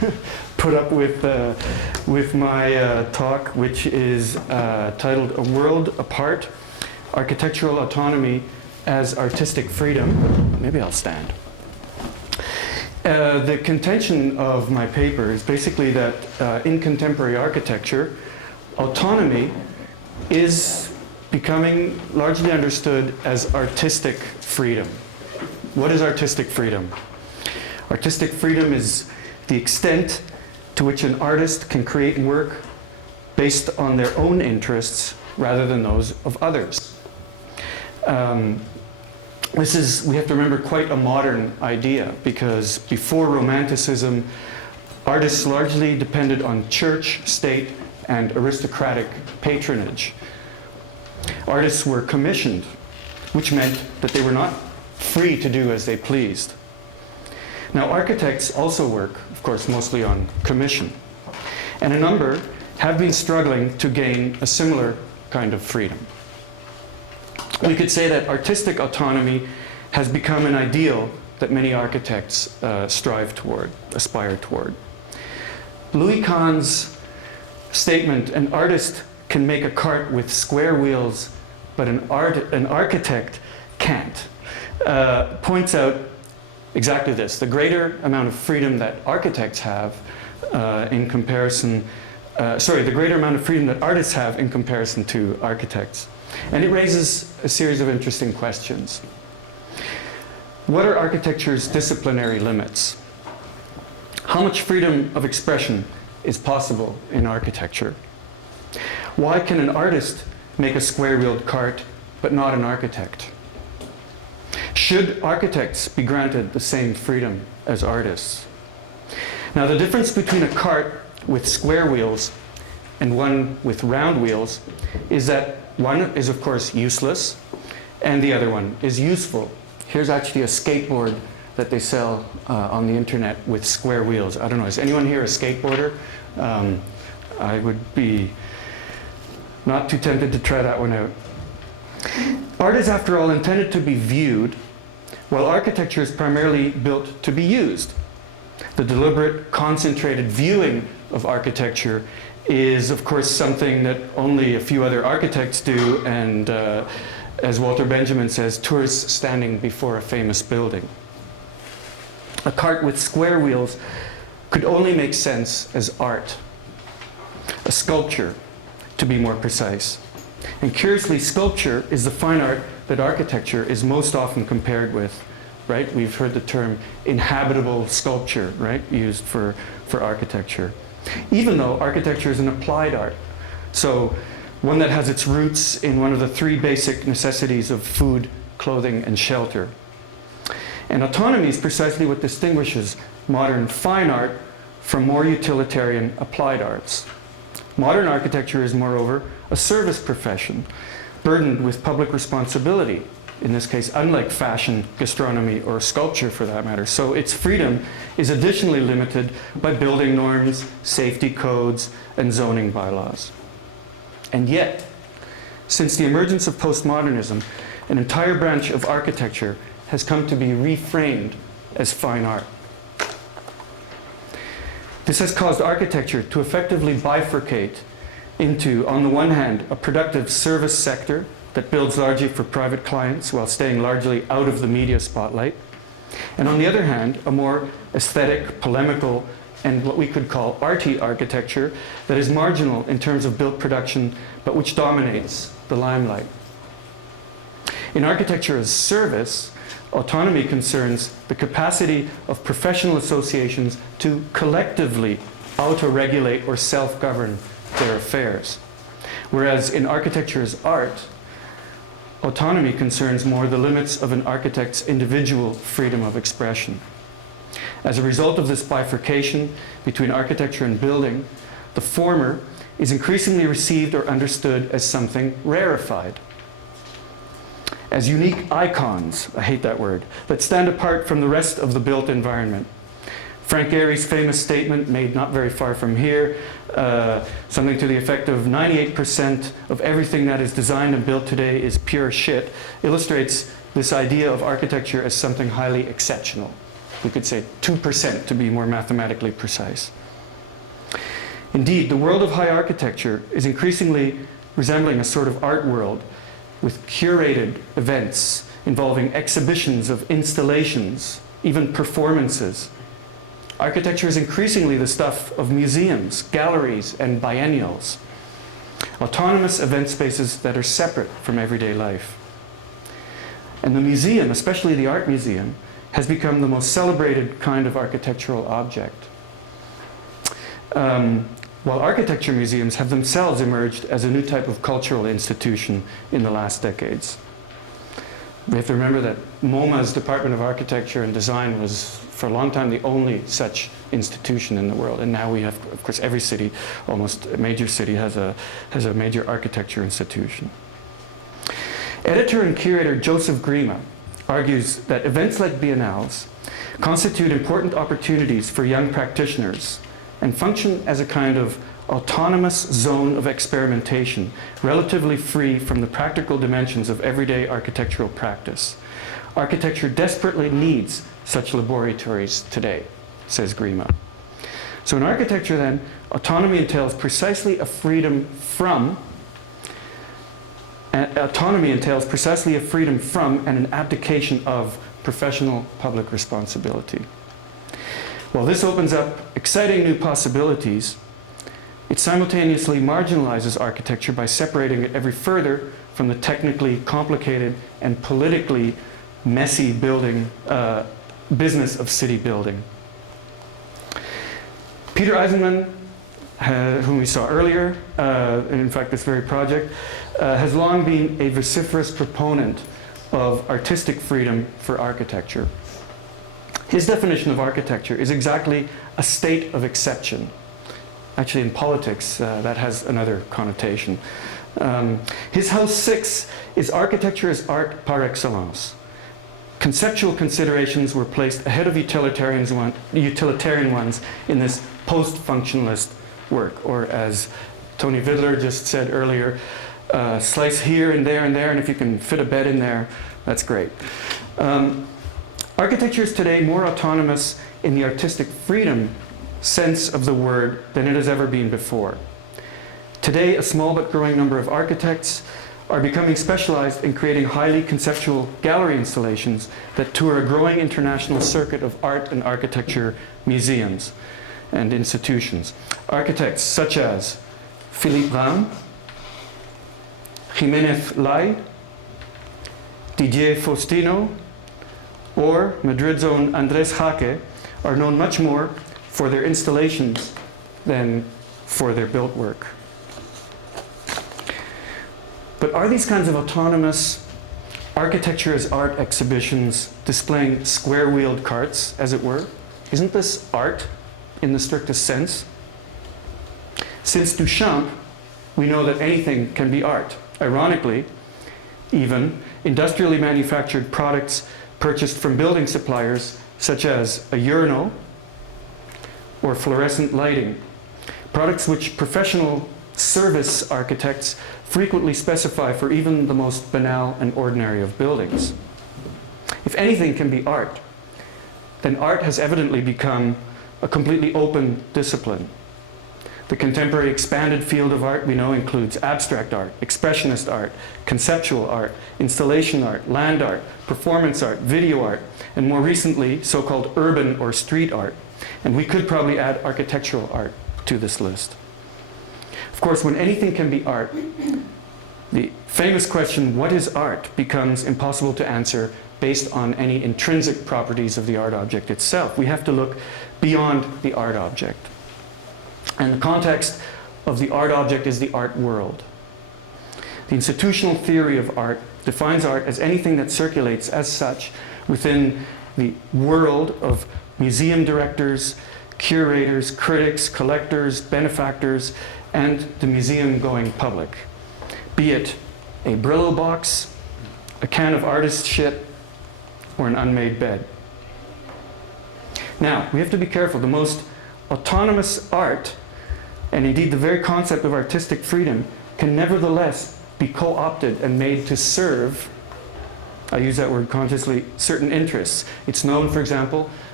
put up with my talk, which is titled A World Apart, Architectural Autonomy as Artistic Freedom. Maybe I'll stand. The contention of my paper is basically that in contemporary architecture, autonomy is becoming largely understood as artistic freedom. What is artistic freedom? Artistic freedom is the extent to which an artist can create work based on their own interests rather than those of others. This is, we have to remember, quite a modern idea, because before Romanticism, artists largely depended on church, state, and aristocratic patronage. Artists were commissioned, which meant that they were not free to do as they pleased. Now, architects also work, of course, mostly on commission, and a number have been struggling to gain a similar kind of freedom. We could say that artistic autonomy has become an ideal that many architects strive toward, aspire toward. Louis Kahn's statement, "An artist can make a cart with square wheels, but an architect can't," points out exactly this: the greater amount of freedom that architects have in comparison, the greater amount of freedom that artists have in comparison to architects. And it raises a series of interesting questions. What are architecture's disciplinary limits? How much freedom of expression is possible in architecture? Why can an artist make a square-wheeled cart, but not an architect? Should architects be granted the same freedom as artists? Now, the difference between a cart with square wheels and one with round wheels is that one is, of course, useless, and the other one is useful. Here's actually a skateboard that they sell on the internet with square wheels. I don't know, is anyone here a skateboarder? I would be not too tempted to try that one out. Art is, after all, intended to be viewed, while architecture is primarily built to be used. The deliberate, concentrated viewing of architecture is, of course, something that only a few other architects do, and as Walter Benjamin says, tourists standing before a famous building. A cart with square wheels could only make sense as art, a sculpture, to be more precise. And curiously, sculpture is the fine art that architecture is most often compared with, right? We've heard the term inhabitable sculpture, right, used for architecture. Even though architecture is an applied art, so one that has its roots in one of the three basic necessities of food, clothing, and shelter. And autonomy is precisely what distinguishes modern fine art from more utilitarian applied arts. Modern architecture is, moreover, a service profession, burdened with public responsibility, in this case, unlike fashion, gastronomy, or sculpture for that matter. So its freedom is additionally limited by building norms, safety codes, and zoning bylaws. And yet, since the emergence of postmodernism, an entire branch of architecture has come to be reframed as fine art. This has caused architecture to effectively bifurcate into, on the one hand, a productive service sector that builds largely for private clients while staying largely out of the media spotlight, and on the other hand, a more aesthetic, polemical, and what we could call arty architecture that is marginal in terms of built production, but which dominates the limelight. In architecture as service, autonomy concerns the capacity of professional associations to collectively auto-regulate or self-govern their affairs. Whereas in architecture as art, autonomy concerns more the limits of an architect's individual freedom of expression. As a result of this bifurcation between architecture and building, the former is increasingly received or understood as something rarefied, as unique icons, I hate that word, that stand apart from the rest of the built environment. Frank Gehry's famous statement, made not very far from here, something to the effect of 98% of everything that is designed and built today is pure shit, illustrates this idea of architecture as something highly exceptional. We could say 2% to be more mathematically precise. Indeed, the world of high architecture is increasingly resembling a sort of art world with curated events involving exhibitions of installations, even performances. Architecture is increasingly the stuff of museums, galleries, and biennials. Autonomous event spaces that are separate from everyday life. And the museum, especially the art museum, has become the most celebrated kind of architectural object. While architecture museums have themselves emerged as a new type of cultural institution in the last decades. We have to remember that MoMA's Department of Architecture and Design was, for a long time, the only such institution in the world. And now we have, of course, every city, almost a major city, has a major architecture institution. Editor and curator Joseph Grima argues that events like biennales constitute important opportunities for young practitioners and function as a kind of autonomous zone of experimentation, relatively free from the practical dimensions of everyday architectural practice. Architecture desperately needs such laboratories today, says Grima. So in architecture then, autonomy entails precisely a freedom from and an abdication of professional public responsibility. While this opens up exciting new possibilities, it simultaneously marginalizes architecture by separating it ever further from the technically complicated and politically messy business of city building. Peter Eisenman, whom we saw earlier, in fact this very project, has long been a vociferous proponent of artistic freedom for architecture. His definition of architecture is exactly a state of exception. Actually, in politics, that has another connotation. His House 6 is architecture as art par excellence. Conceptual considerations were placed ahead of utilitarian ones in this post-functionalist work, or as Tony Vidler just said earlier, slice here and there, and if you can fit a bed in there, that's great. Architecture is today more autonomous in the artistic freedom sense of the word than it has ever been before. Today, a small but growing number of architects are becoming specialized in creating highly conceptual gallery installations that tour a growing international circuit of art and architecture museums and institutions. Architects such as Philippe Ram, Jiménez Lai, Didier Faustino, or Madrid's own Andrés Jaque are known much more for their installations than for their built work. But are these kinds of autonomous architecture as art exhibitions displaying square-wheeled carts, as it were? Isn't this art in the strictest sense? Since Duchamp, we know that anything can be art. Ironically, even industrially manufactured products purchased from building suppliers, such as a urinal or fluorescent lighting. Products which professional service architects frequently specify for even the most banal and ordinary of buildings. If anything can be art, then art has evidently become a completely open discipline. The contemporary expanded field of art we know includes abstract art, expressionist art, conceptual art, installation art, land art, performance art, video art, and more recently, so-called urban or street art. And we could probably add architectural art to this list. Of course, when anything can be art, the famous question, what is art, becomes impossible to answer based on any intrinsic properties of the art object itself. We have to look beyond the art object. And the context of the art object is the art world. The institutional theory of art defines art as anything that circulates as such within the world of museum directors, curators, critics, collectors, benefactors, and the museum-going public. Be it a Brillo box, a can of artist shit, or an unmade bed. Now, we have to be careful. The most autonomous art, and indeed the very concept of artistic freedom, can nevertheless be co-opted and made to serve, I use that word consciously, certain interests. It's known, for example,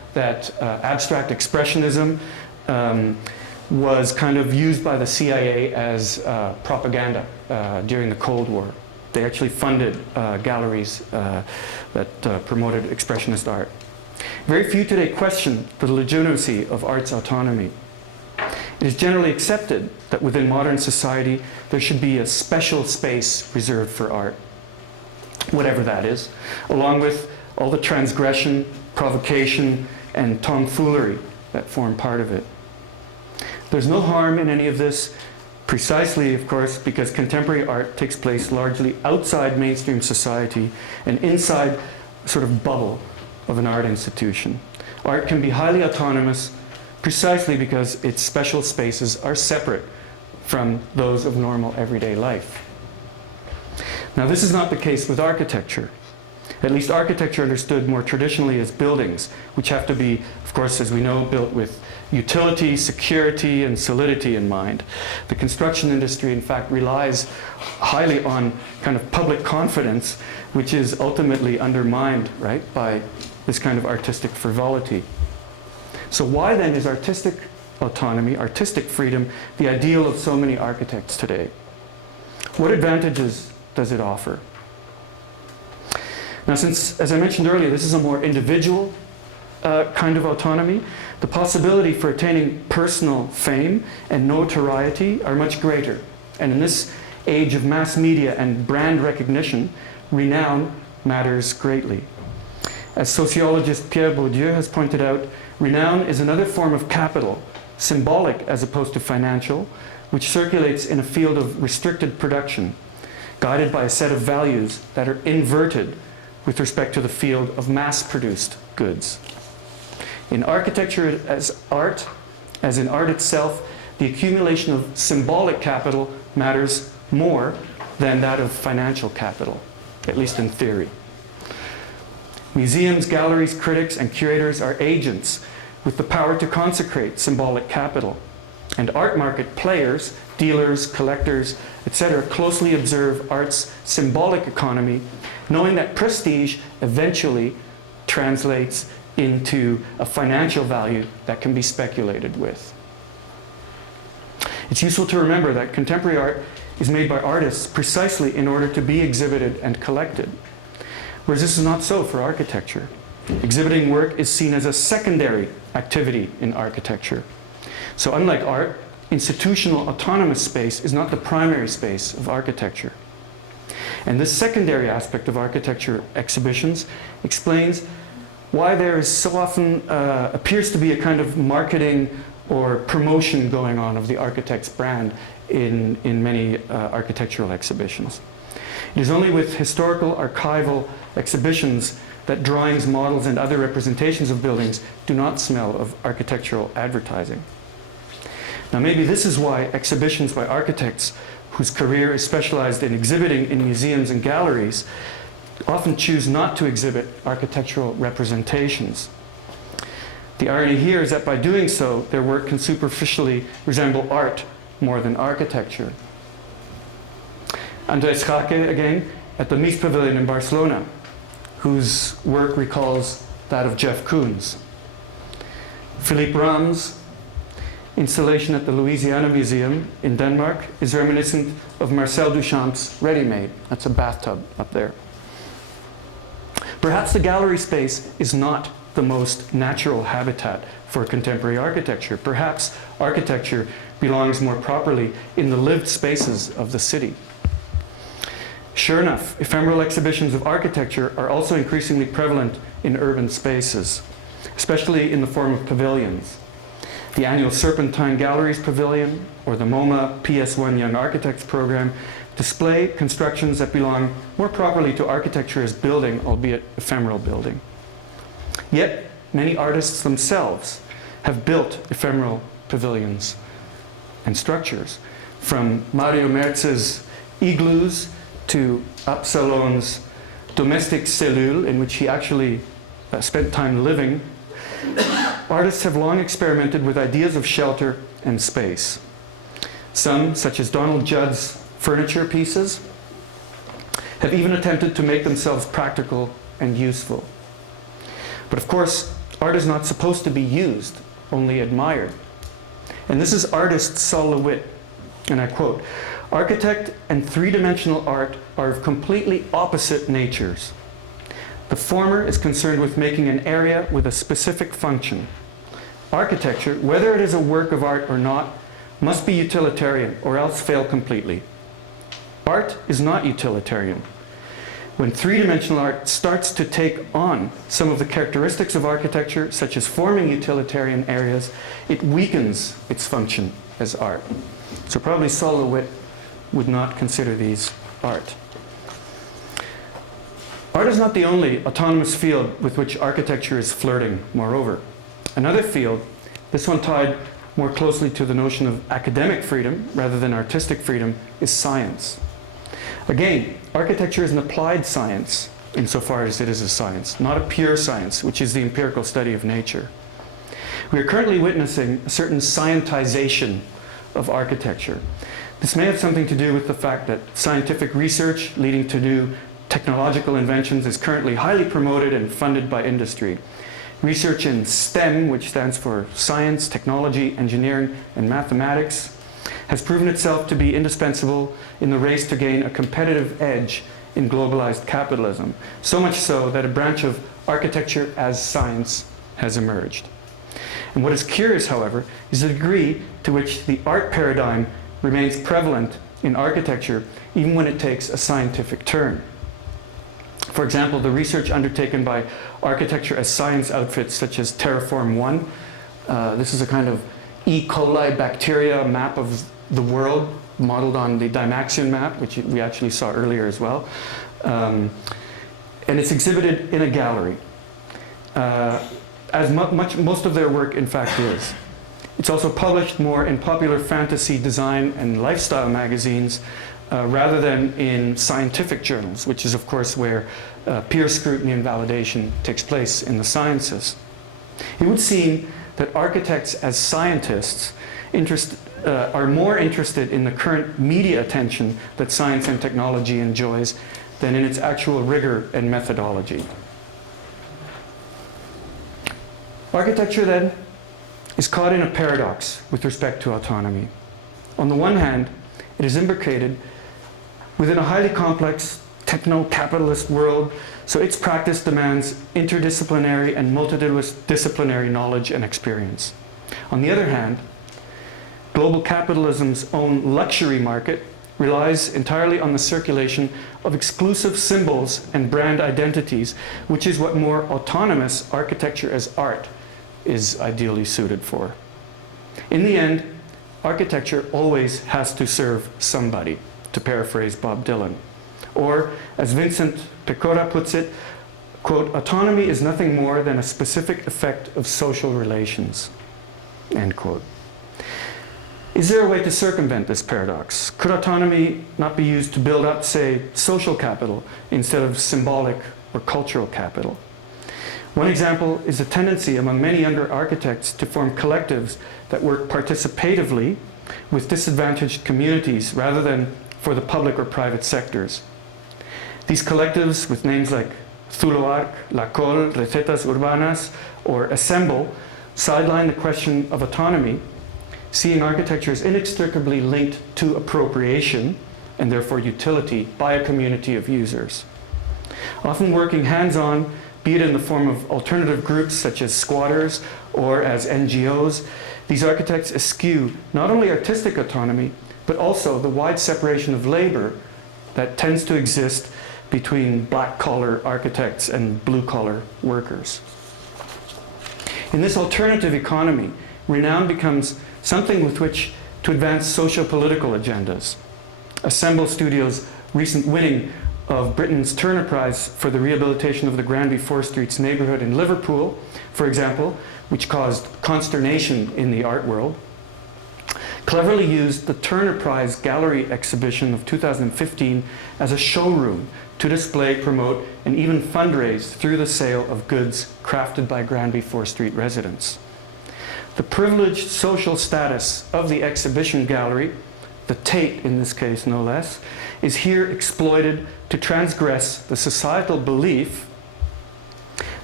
that abstract expressionism was kind of used by the CIA as propaganda during the Cold War. They actually funded galleries that promoted expressionist art. Very few today question the legitimacy of art's autonomy. It is generally accepted that within modern society there should be a special space reserved for art, whatever that is, along with all the transgression, provocation, and tomfoolery that form part of it. There's no harm in any of this, precisely, of course, because contemporary art takes place largely outside mainstream society and inside a sort of bubble of an art institution. Art can be highly autonomous precisely because its special spaces are separate from those of normal everyday life. Now, this is not the case with architecture. At least architecture understood more traditionally as buildings, which have to be, of course, as we know, built with utility, security, and solidity in mind. The construction industry, in fact, relies highly on kind of public confidence, which is ultimately undermined, right, by this kind of artistic frivolity. So why then is artistic autonomy, artistic freedom, the ideal of so many architects today? What advantages does it offer? Now, since, as I mentioned earlier, this is a more individual kind of autonomy, the possibility for attaining personal fame and notoriety are much greater. And in this age of mass media and brand recognition, renown matters greatly. As sociologist Pierre Bourdieu has pointed out, renown is another form of capital, symbolic as opposed to financial, which circulates in a field of restricted production, guided by a set of values that are inverted with respect to the field of mass-produced goods. In architecture as in art itself, the accumulation of symbolic capital matters more than that of financial capital, at least in theory. Museums, galleries, critics, and curators are agents with the power to consecrate symbolic capital. And art market players, dealers, collectors, etc., closely observe art's symbolic economy, knowing that prestige eventually translates into a financial value that can be speculated with. It's useful to remember that contemporary art is made by artists precisely in order to be exhibited and collected, whereas this is not so for architecture. Exhibiting work is seen as a secondary activity in architecture. So unlike art, institutional autonomous space is not the primary space of architecture. And this secondary aspect of architecture exhibitions explains why there is so often appears to be a kind of marketing or promotion going on of the architect's brand in many architectural exhibitions. It is only with historical archival exhibitions that drawings, models, and other representations of buildings do not smell of architectural advertising. Now, maybe this is why exhibitions by architects whose career is specialized in exhibiting in museums and galleries often choose not to exhibit architectural representations. The irony here is that by doing so, their work can superficially resemble art more than architecture. Andrés Jaque, again, at the Mies Pavilion in Barcelona, whose work recalls that of Jeff Koons. Philippe Ram's installation at the Louisiana Museum in Denmark is reminiscent of Marcel Duchamp's Ready Made. That's a bathtub up there. Perhaps the gallery space is not the most natural habitat for contemporary architecture. Perhaps architecture belongs more properly in the lived spaces of the city. Sure enough, ephemeral exhibitions of architecture are also increasingly prevalent in urban spaces, especially in the form of pavilions. The annual Serpentine Galleries Pavilion or the MoMA PS1 Young Architects Program display constructions that belong more properly to architecture as building, albeit ephemeral building. Yet, many artists themselves have built ephemeral pavilions and structures, from Mario Merz's igloos to Absalon's domestic cellule, in which he actually spent time living. Artists have long experimented with ideas of shelter and space. Some, such as Donald Judd's furniture pieces, have even attempted to make themselves practical and useful. But of course, Art is not supposed to be used, only admired. And this is artist Sol LeWitt, and I quote, "Architect and three-dimensional art are of completely opposite natures. The former is concerned with making an area with a specific function. Architecture, whether it is a work of art or not, must be utilitarian or else fail completely. Art is not utilitarian. When three-dimensional art starts to take on some of the characteristics of architecture, such as forming utilitarian areas, it weakens its function as art." So probably Sol LeWitt would not consider these art. Art is not the only autonomous field with which architecture is flirting, moreover. Another field, this one tied more closely to the notion of academic freedom rather than artistic freedom, is science. Again, architecture is an applied science insofar as it is a science, not a pure science, which is the empirical study of nature. We are currently witnessing a certain scientization of architecture. This may have something to do with the fact that scientific research leading to new technological inventions is currently highly promoted and funded by industry. Research in STEM, which stands for science, technology, engineering, and mathematics, has proven itself to be indispensable in the race to gain a competitive edge in globalized capitalism, so much so that a branch of architecture as science has emerged. And what is curious, however, is the degree to which the art paradigm remains prevalent in architecture even when it takes a scientific turn. For example, the research undertaken by architecture as science outfits such as Terraform One, this is a kind of E. coli bacteria map of the world modeled on the Dymaxion map, which we actually saw earlier as well. And it's exhibited in a gallery, as most of their work in fact is. It's also published more in popular fantasy, design, and lifestyle magazines rather than in scientific journals, which is of course where peer scrutiny and validation takes place in the sciences. It would seem that architects as scientists are more interested in the current media attention that science and technology enjoys than in its actual rigor and methodology. Architecture, then, is caught in a paradox with respect to autonomy. On the one hand, it is imbricated within a highly complex techno-capitalist world, so its practice demands interdisciplinary and multidisciplinary knowledge and experience. On the other hand, global capitalism's own luxury market relies entirely on the circulation of exclusive symbols and brand identities, which is what more autonomous architecture as art is ideally suited for. In the end, architecture always has to serve somebody, to paraphrase Bob Dylan. Or, as Vincent Pecora puts it, quote, "Autonomy is nothing more than a specific effect of social relations," end quote. Is there a way to circumvent this paradox? Could autonomy not be used to build up, say, social capital instead of symbolic or cultural capital? One example is a tendency among many younger architects to form collectives that work participatively with disadvantaged communities rather than for the public or private sectors. These collectives, with names like Zuloarc, La Col, Recetas Urbanas, or Assemble, sideline the question of autonomy, seeing architecture as inextricably linked to appropriation and therefore utility by a community of users. Often working hands-on, be it in the form of alternative groups such as squatters or as NGOs, these architects eschew not only artistic autonomy, but also the wide separation of labor that tends to exist between black-collar architects and blue-collar workers. In this alternative economy, renown becomes something with which to advance socio-political agendas. Assemble Studios' recent winning of Britain's Turner Prize for the rehabilitation of the Granby Four Streets neighbourhood in Liverpool, for example, which caused consternation in the art world, cleverly used the Turner Prize Gallery exhibition of 2015 as a showroom to display, promote, and even fundraise through the sale of goods crafted by Granby Four Street residents. The privileged social status of the exhibition gallery, the Tate in this case no less, is here exploited to transgress the societal belief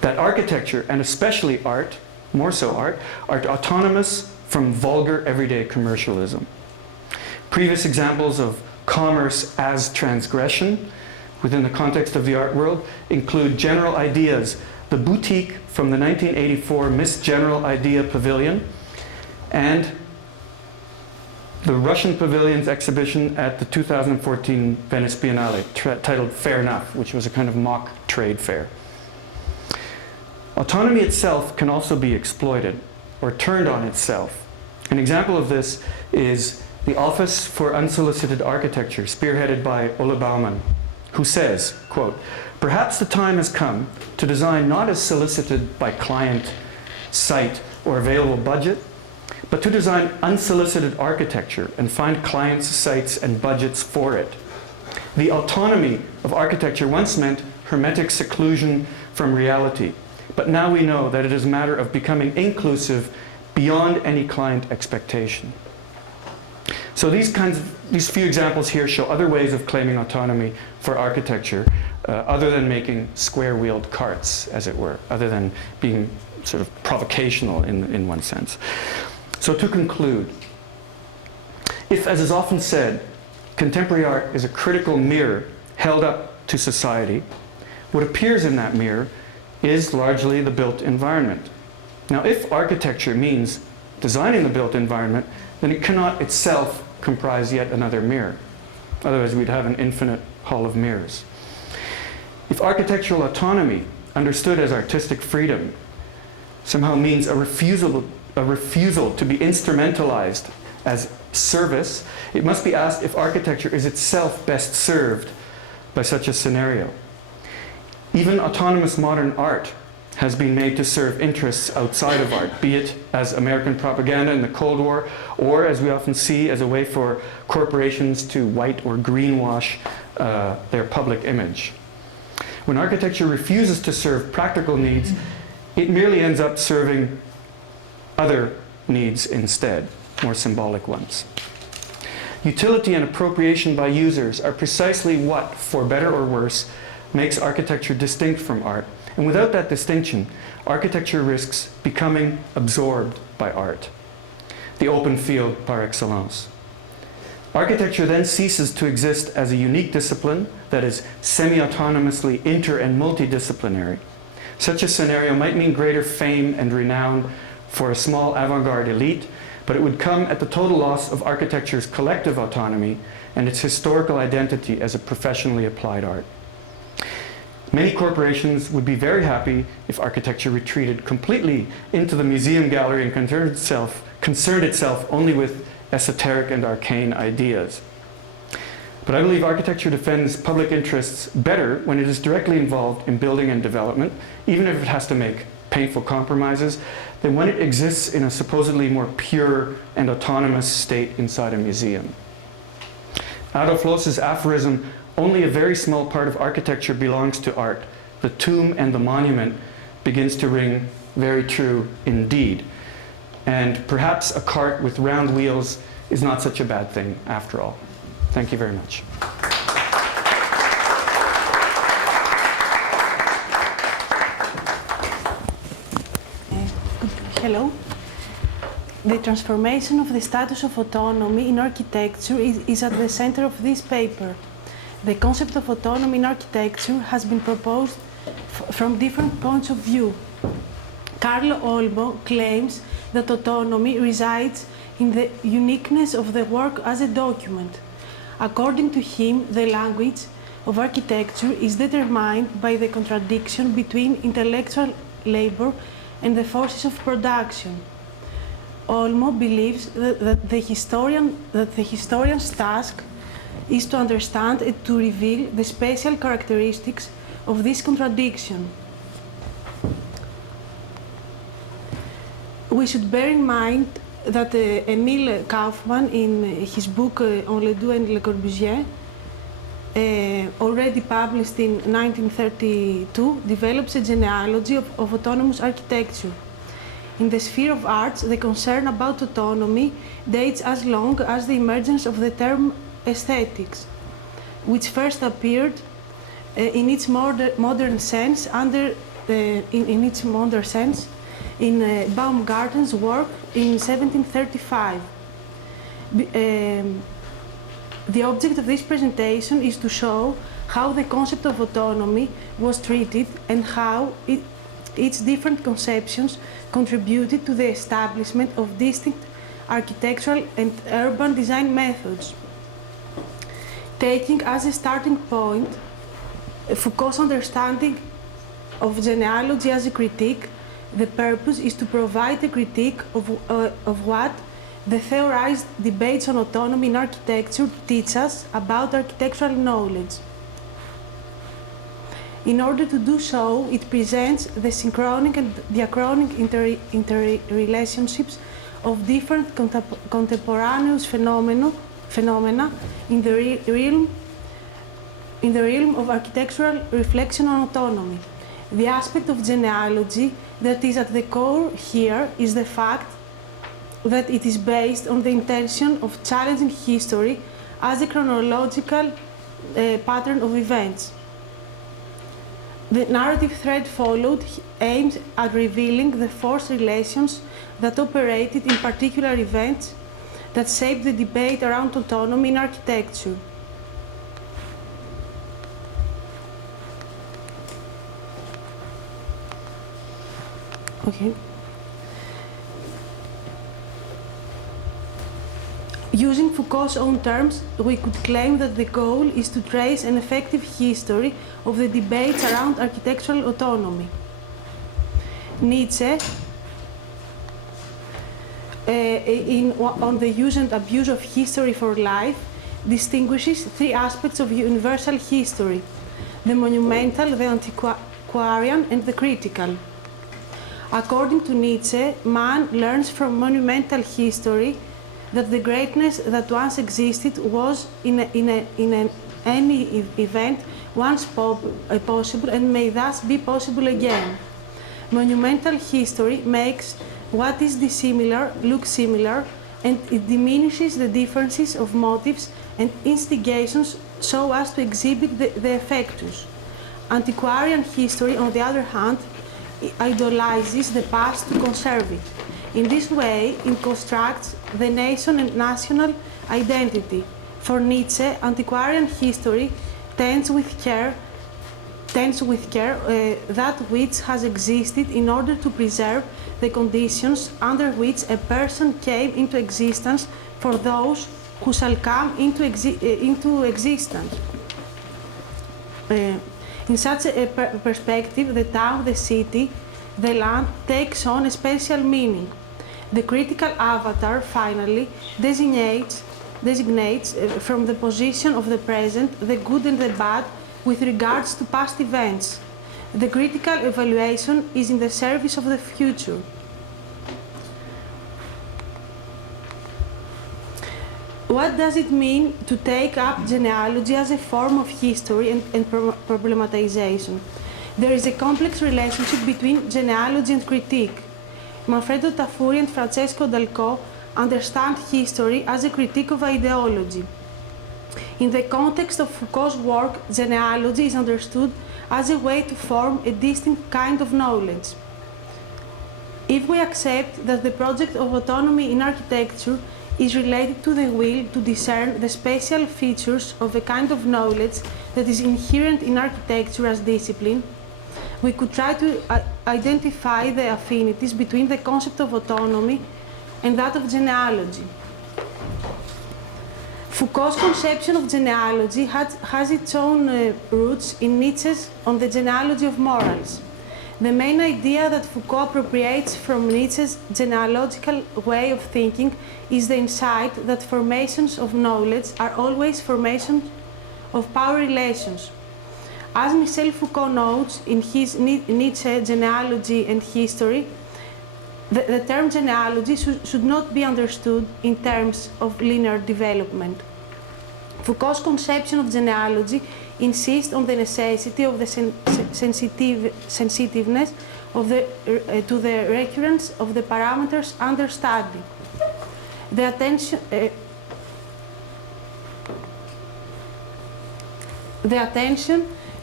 that architecture, and especially art, more so art, are autonomous from vulgar everyday commercialism. Previous examples of commerce as transgression within the context of the art world include General Ideas, the boutique from the 1984 Miss General Idea Pavilion, and the Russian Pavilion's exhibition at the 2014 Venice Biennale, titled Fair Enough, which was a kind of mock trade fair. Autonomy itself can also be exploited or turned on itself. An example of this is the Office for Unsolicited Architecture, spearheaded by Ole Baumann, who says, quote, "Perhaps the time has come to design not as solicited by client, site, or available budget, but to design unsolicited architecture and find clients, sites, and budgets for it. The autonomy of architecture once meant hermetic seclusion from reality, but now we know that it is a matter of becoming inclusive beyond any client expectation." So these few examples here show other ways of claiming autonomy for architecture, other than making square-wheeled carts, as it were, other than being sort of provocational in one sense. So to conclude, if, as is often said, contemporary art is a critical mirror held up to society, what appears in that mirror is largely the built environment. Now, if architecture means designing the built environment, then it cannot itself comprise yet another mirror. Otherwise, we'd have an infinite hall of mirrors. If architectural autonomy, understood as artistic freedom, somehow means a refusal to be instrumentalized as service, it must be asked if architecture is itself best served by such a scenario. Even autonomous modern art has been made to serve interests outside of art, be it as American propaganda in the Cold War, or, as we often see, as a way for corporations to white or greenwash their public image. When architecture refuses to serve practical needs, it merely ends up serving other needs instead, more symbolic ones. Utility and appropriation by users are precisely what, for better or worse, makes architecture distinct from art. And without that distinction, architecture risks becoming absorbed by art, the open field par excellence. Architecture then ceases to exist as a unique discipline that is semi-autonomously inter- and multidisciplinary. Such a scenario might mean greater fame and renown for a small avant-garde elite, but it would come at the total loss of architecture's collective autonomy and its historical identity as a professionally applied art. Many corporations would be very happy if architecture retreated completely into the museum gallery and concerned itself only with esoteric and arcane ideas. But I believe architecture defends public interests better when it is directly involved in building and development, even if it has to make painful compromises, than when it exists in a supposedly more pure and autonomous state inside a museum. Adolf Loos's aphorism, "Only a very small part of architecture belongs to art. The tomb and the monument," begins to ring very true indeed. And perhaps a cart with round wheels is not such a bad thing after all. Thank you very much. Hello. The transformation of the status of autonomy in architecture is at the center of this paper. The concept of autonomy in architecture has been proposed from different points of view. Carlo Olmo claims that autonomy resides in the uniqueness of the work as a document. According to him, the language of architecture is determined by the contradiction between intellectual labor and the forces of production. Olmo believes that the historian's task is to understand and to reveal the special characteristics of this contradiction. We should bear in mind that Émile Kaufmann, in his book On Ledoux and Le Corbusier, already published in 1932, develops a genealogy of autonomous architecture. In the sphere of arts, the concern about autonomy dates as long as the emergence of the term aesthetics, which first appeared in its modern sense under in its modern sense in Baumgarten's work in 1735. The object of this presentation is to show how the concept of autonomy was treated and how its different conceptions contributed to the establishment of distinct architectural and urban design methods. Taking as a starting point Foucault's understanding of genealogy as a critique, the purpose is to provide a critique of what the theorized debates on autonomy in architecture teach us about architectural knowledge. In order to do so, it presents the synchronic and diachronic interrelationships of different contemporaneous phenomena in the realm of architectural reflection on autonomy. The aspect of genealogy that is at the core here is the fact that it is based on the intention of challenging history as a chronological pattern of events. The narrative thread followed aims at revealing the force relations that operated in particular events that shaped the debate around autonomy in architecture. Okay. Using Foucault's own terms, we could claim that the goal is to trace an effective history of the debates around architectural autonomy. Nietzsche, on the use and abuse of history for life, distinguishes three aspects of universal history: the monumental, the antiquarian, and the critical. According to Nietzsche, man learns from monumental history that the greatness that once existed was in any event once possible and may thus be possible again. Monumental history makes what is dissimilar look similar, and it diminishes the differences of motives and instigations so as to exhibit the effectus. Antiquarian history, on the other hand, idolizes the past to conserve it. In this way, it constructs the nation and national identity. For Nietzsche, antiquarian history tends with care that which has existed in order to preserve the conditions under which a person came into existence for those who shall come into existence. In such a perspective, the town, the city, the land takes on a special meaning. The critical avatar, finally, designates from the position of the present the good and the bad with regards to past events. The critical evaluation is in the service of the future. What does it mean to take up genealogy as a form of history and problematization? There is a complex relationship between genealogy and critique. Manfredo Tafuri and Francesco Dalcò understand history as a critique of ideology. In the context of Foucault's work, genealogy is understood as a way to form a distinct kind of knowledge. If we accept that the project of autonomy in architecture is related to the will to discern the special features of a kind of knowledge that is inherent in architecture as discipline, we could try to identify the affinities between the concept of autonomy and that of genealogy. Foucault's conception of genealogy has its own roots in Nietzsche's On the Genealogy of Morals. The main idea that Foucault appropriates from Nietzsche's genealogical way of thinking is the insight that formations of knowledge are always formations of power relations. As Michel Foucault notes in his Nietzsche Genealogy and History, the term genealogy should not be understood in terms of linear development. Foucault's conception of genealogy insists on the necessity of the sensitiveness of to the recurrence of the parameters under study. The attention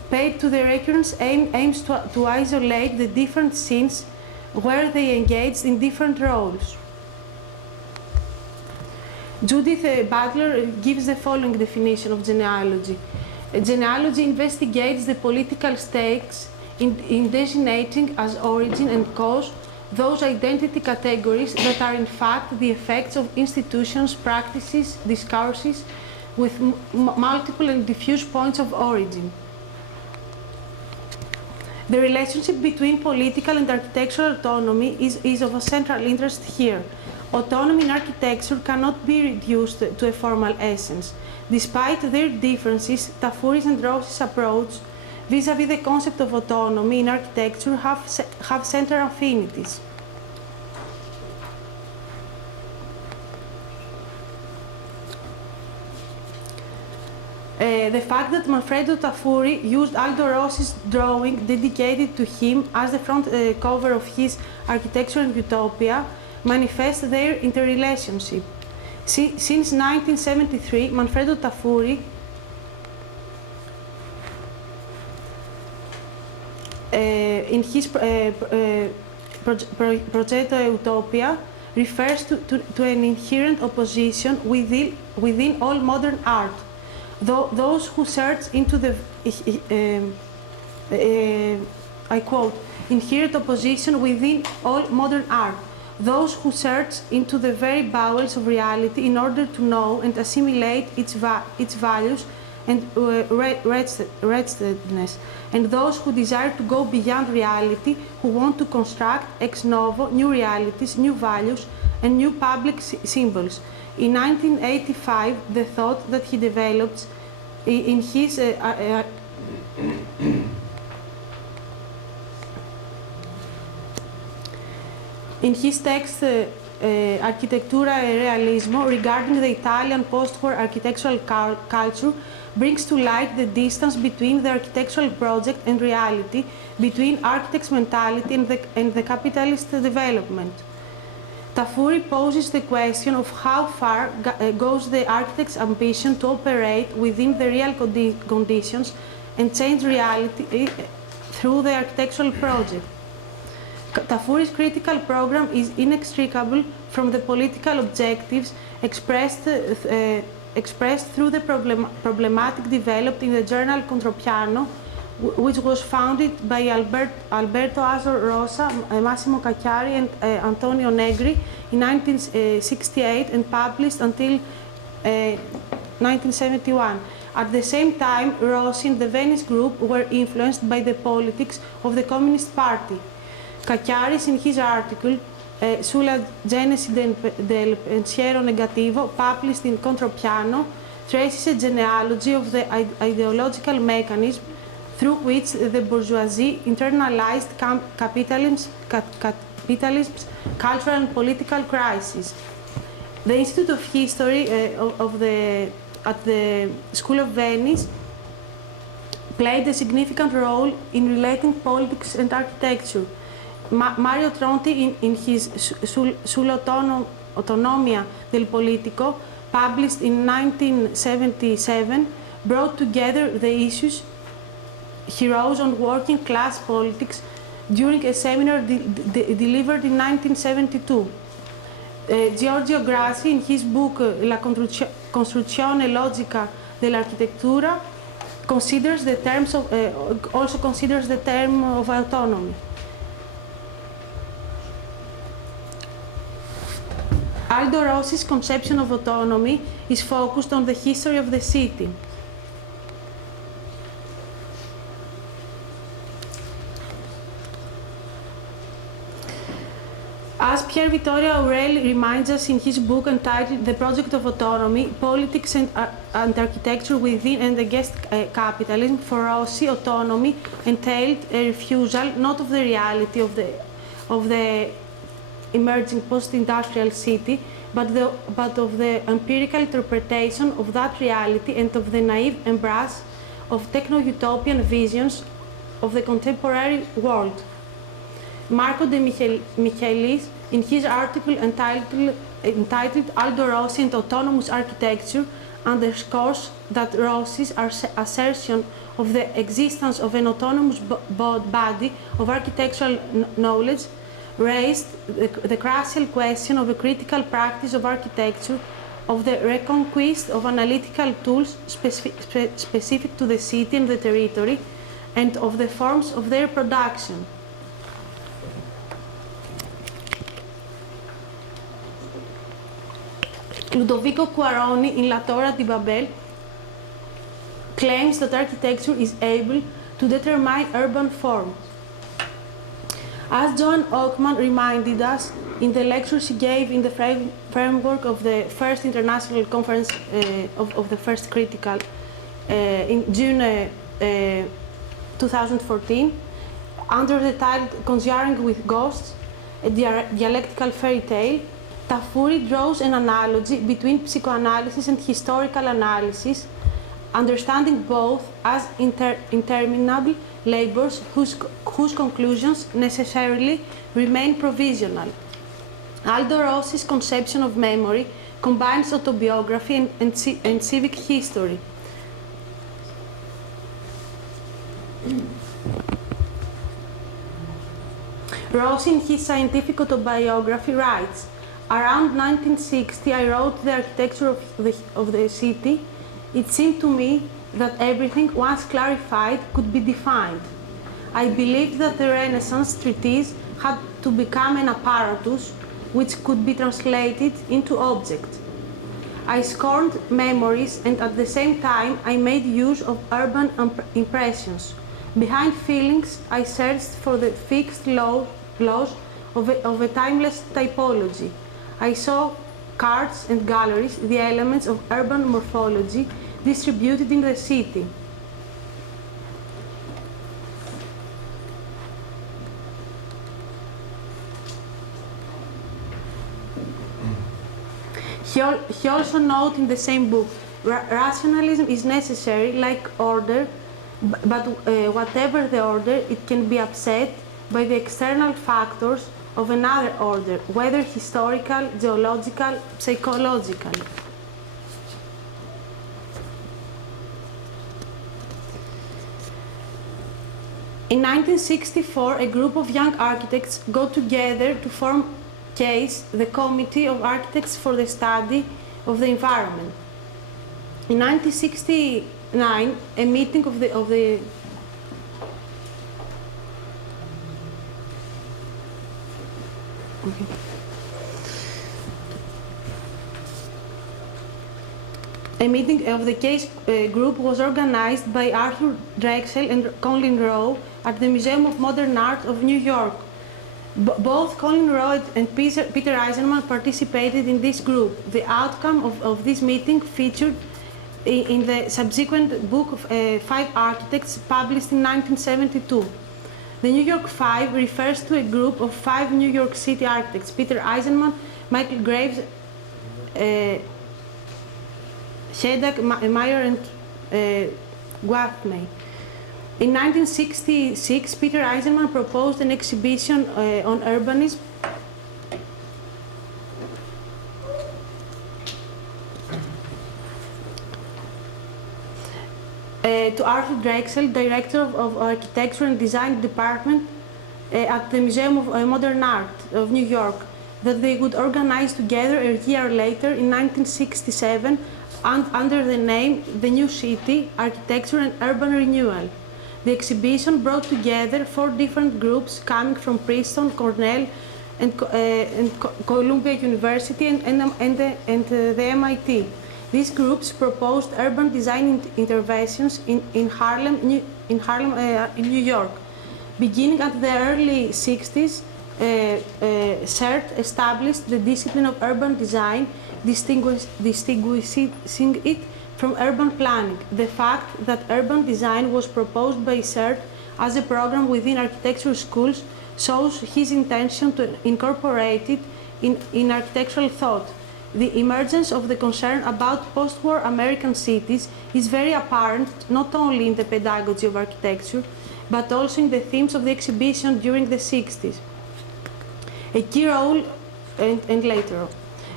paid to the recurrence aims to isolate the different scenes where they engaged in different roles. Judith Butler gives the following definition of genealogy. Genealogy investigates the political stakes in designating as origin and cause those identity categories that are in fact the effects of institutions, practices, discourses with multiple and diffuse points of origin. The relationship between political and architectural autonomy is of a central interest here. Autonomy in architecture cannot be reduced to a formal essence. Despite their differences, Tafouris and Rossi's approach vis-à-vis the concept of autonomy in architecture have central affinities. The fact that Manfredo Tafouri used Aldo Rossi's drawing dedicated to him as the front cover of his Architecture and Utopia manifests their interrelationship. Since 1973, Manfredo Tafouri in his Progetto Utopia refers to an inherent opposition within all modern art. Those who search into the, I quote, inherent opposition within all modern art, those who search into the very bowels of reality in order to know and assimilate its values and wretchedness, and those who desire to go beyond reality, who want to construct ex novo new realities, new values, and new public symbols. In 1985, the thought that he developed in his text Architettura e Realismo regarding the Italian post-war architectural culture brings to light the distance between the architectural project and reality, between architect's mentality and the capitalist development. Tafouri poses the question of how far goes the architect's ambition to operate within the real conditions and change reality through the architectural project. Tafouri's critical program is inextricable from the political objectives expressed through the problematic developed in the journal Contropiano, which was founded by Alberto Azor Rosa, Massimo Cacchiari, and Antonio Negri in 1968 and published until 1971. At the same time, Rossi and the Venice Group were influenced by the politics of the Communist Party. Cacchiaris, in his article Sulla genesi del pensiero negativo, published in Contropiano, traces a genealogy of the ideological mechanism through which the bourgeoisie internalized capitalism's cultural and political crisis. The Institute of History at the School of Venice played a significant role in relating politics and architecture. Mario Tronti, in his Sull'autonomia del politico, published in 1977, brought together the issues he rose on working class politics during a seminar delivered in 1972. Giorgio Grassi, in his book La costruzione logica dell'architettura, also considers the term of autonomy. Aldo Rossi's conception of autonomy is focused on the history of the city. As Pier Vittorio Aureli reminds us in his book entitled The Project of Autonomy, Politics and Architecture Within and Against Capitalism, for Rossi, autonomy entailed a refusal not of the reality of the emerging post-industrial city, but of the empirical interpretation of that reality and of the naive embrace of techno-utopian visions of the contemporary world. Marco de Michelis, in his article entitled Aldo Rossi and Autonomous Architecture, underscores that Rossi's assertion of the existence of an autonomous body of architectural knowledge raised the crucial question of a critical practice of architecture, of the reconquest of analytical tools specific to the city and the territory, and of the forms of their production. Ludovico Quaroni in La Torre di Babel claims that architecture is able to determine urban form. As Joan Ockman reminded us in the lecture she gave in the framework of the first international conference of the first Critical in June 2014, under the title Conjuring with Ghosts, a dialectical fairy tale, Tafuri draws an analogy between psychoanalysis and historical analysis, understanding both as interminable labors whose conclusions necessarily remain provisional. Aldo Rossi's conception of memory combines autobiography and civic history. Rossi, in his scientific autobiography, writes, "Around 1960, I wrote the architecture of the city. It seemed to me that everything, once clarified, could be defined. I believed that the Renaissance treatise had to become an apparatus which could be translated into objects. I scorned memories, and at the same time I made use of urban impressions. Behind feelings, I searched for the fixed laws of a timeless typology. I saw carts and galleries, the elements of urban morphology distributed in the city. He also noted in the same book, rationalism is necessary like order, but whatever the order, it can be upset by the external factors of another order, whether historical, geological, psychological." In 1964, a group of young architects got together to form CASE, the Committee of Architects for the Study of the Environment. In 1969, a meeting of the CASE group was organized by Arthur Drexel and Colin Rowe at the Museum of Modern Art of New York. Both Colin Rowe and Peter Eisenman participated in this group. The outcome of this meeting featured in the subsequent book of 5 Architects, published in 1972. The New York Five refers to a group of 5 New York City architects: Peter Eisenman, Michael Graves, Shedak, Meyer, and Gwathmey. In 1966, Peter Eisenman proposed an exhibition on urbanism to Arthur Drexel, director of Architecture and Design Department at the Museum of Modern Art of New York, that they would organize together a year later in 1967 under the name The New City, Architecture and Urban Renewal. The exhibition brought together 4 different groups coming from Princeton, Cornell, and Columbia University and the MIT. These groups proposed urban design interventions in Harlem, in New York. Beginning at the early 60s, CERT established the discipline of urban design, distinguishing it from urban planning. The fact that urban design was proposed by CERT as a program within architecture schools shows his intention to incorporate it in architectural thought. The emergence of the concern about post-war American cities is very apparent not only in the pedagogy of architecture, but also in the themes of the exhibition during the 60s. A key role, and later on.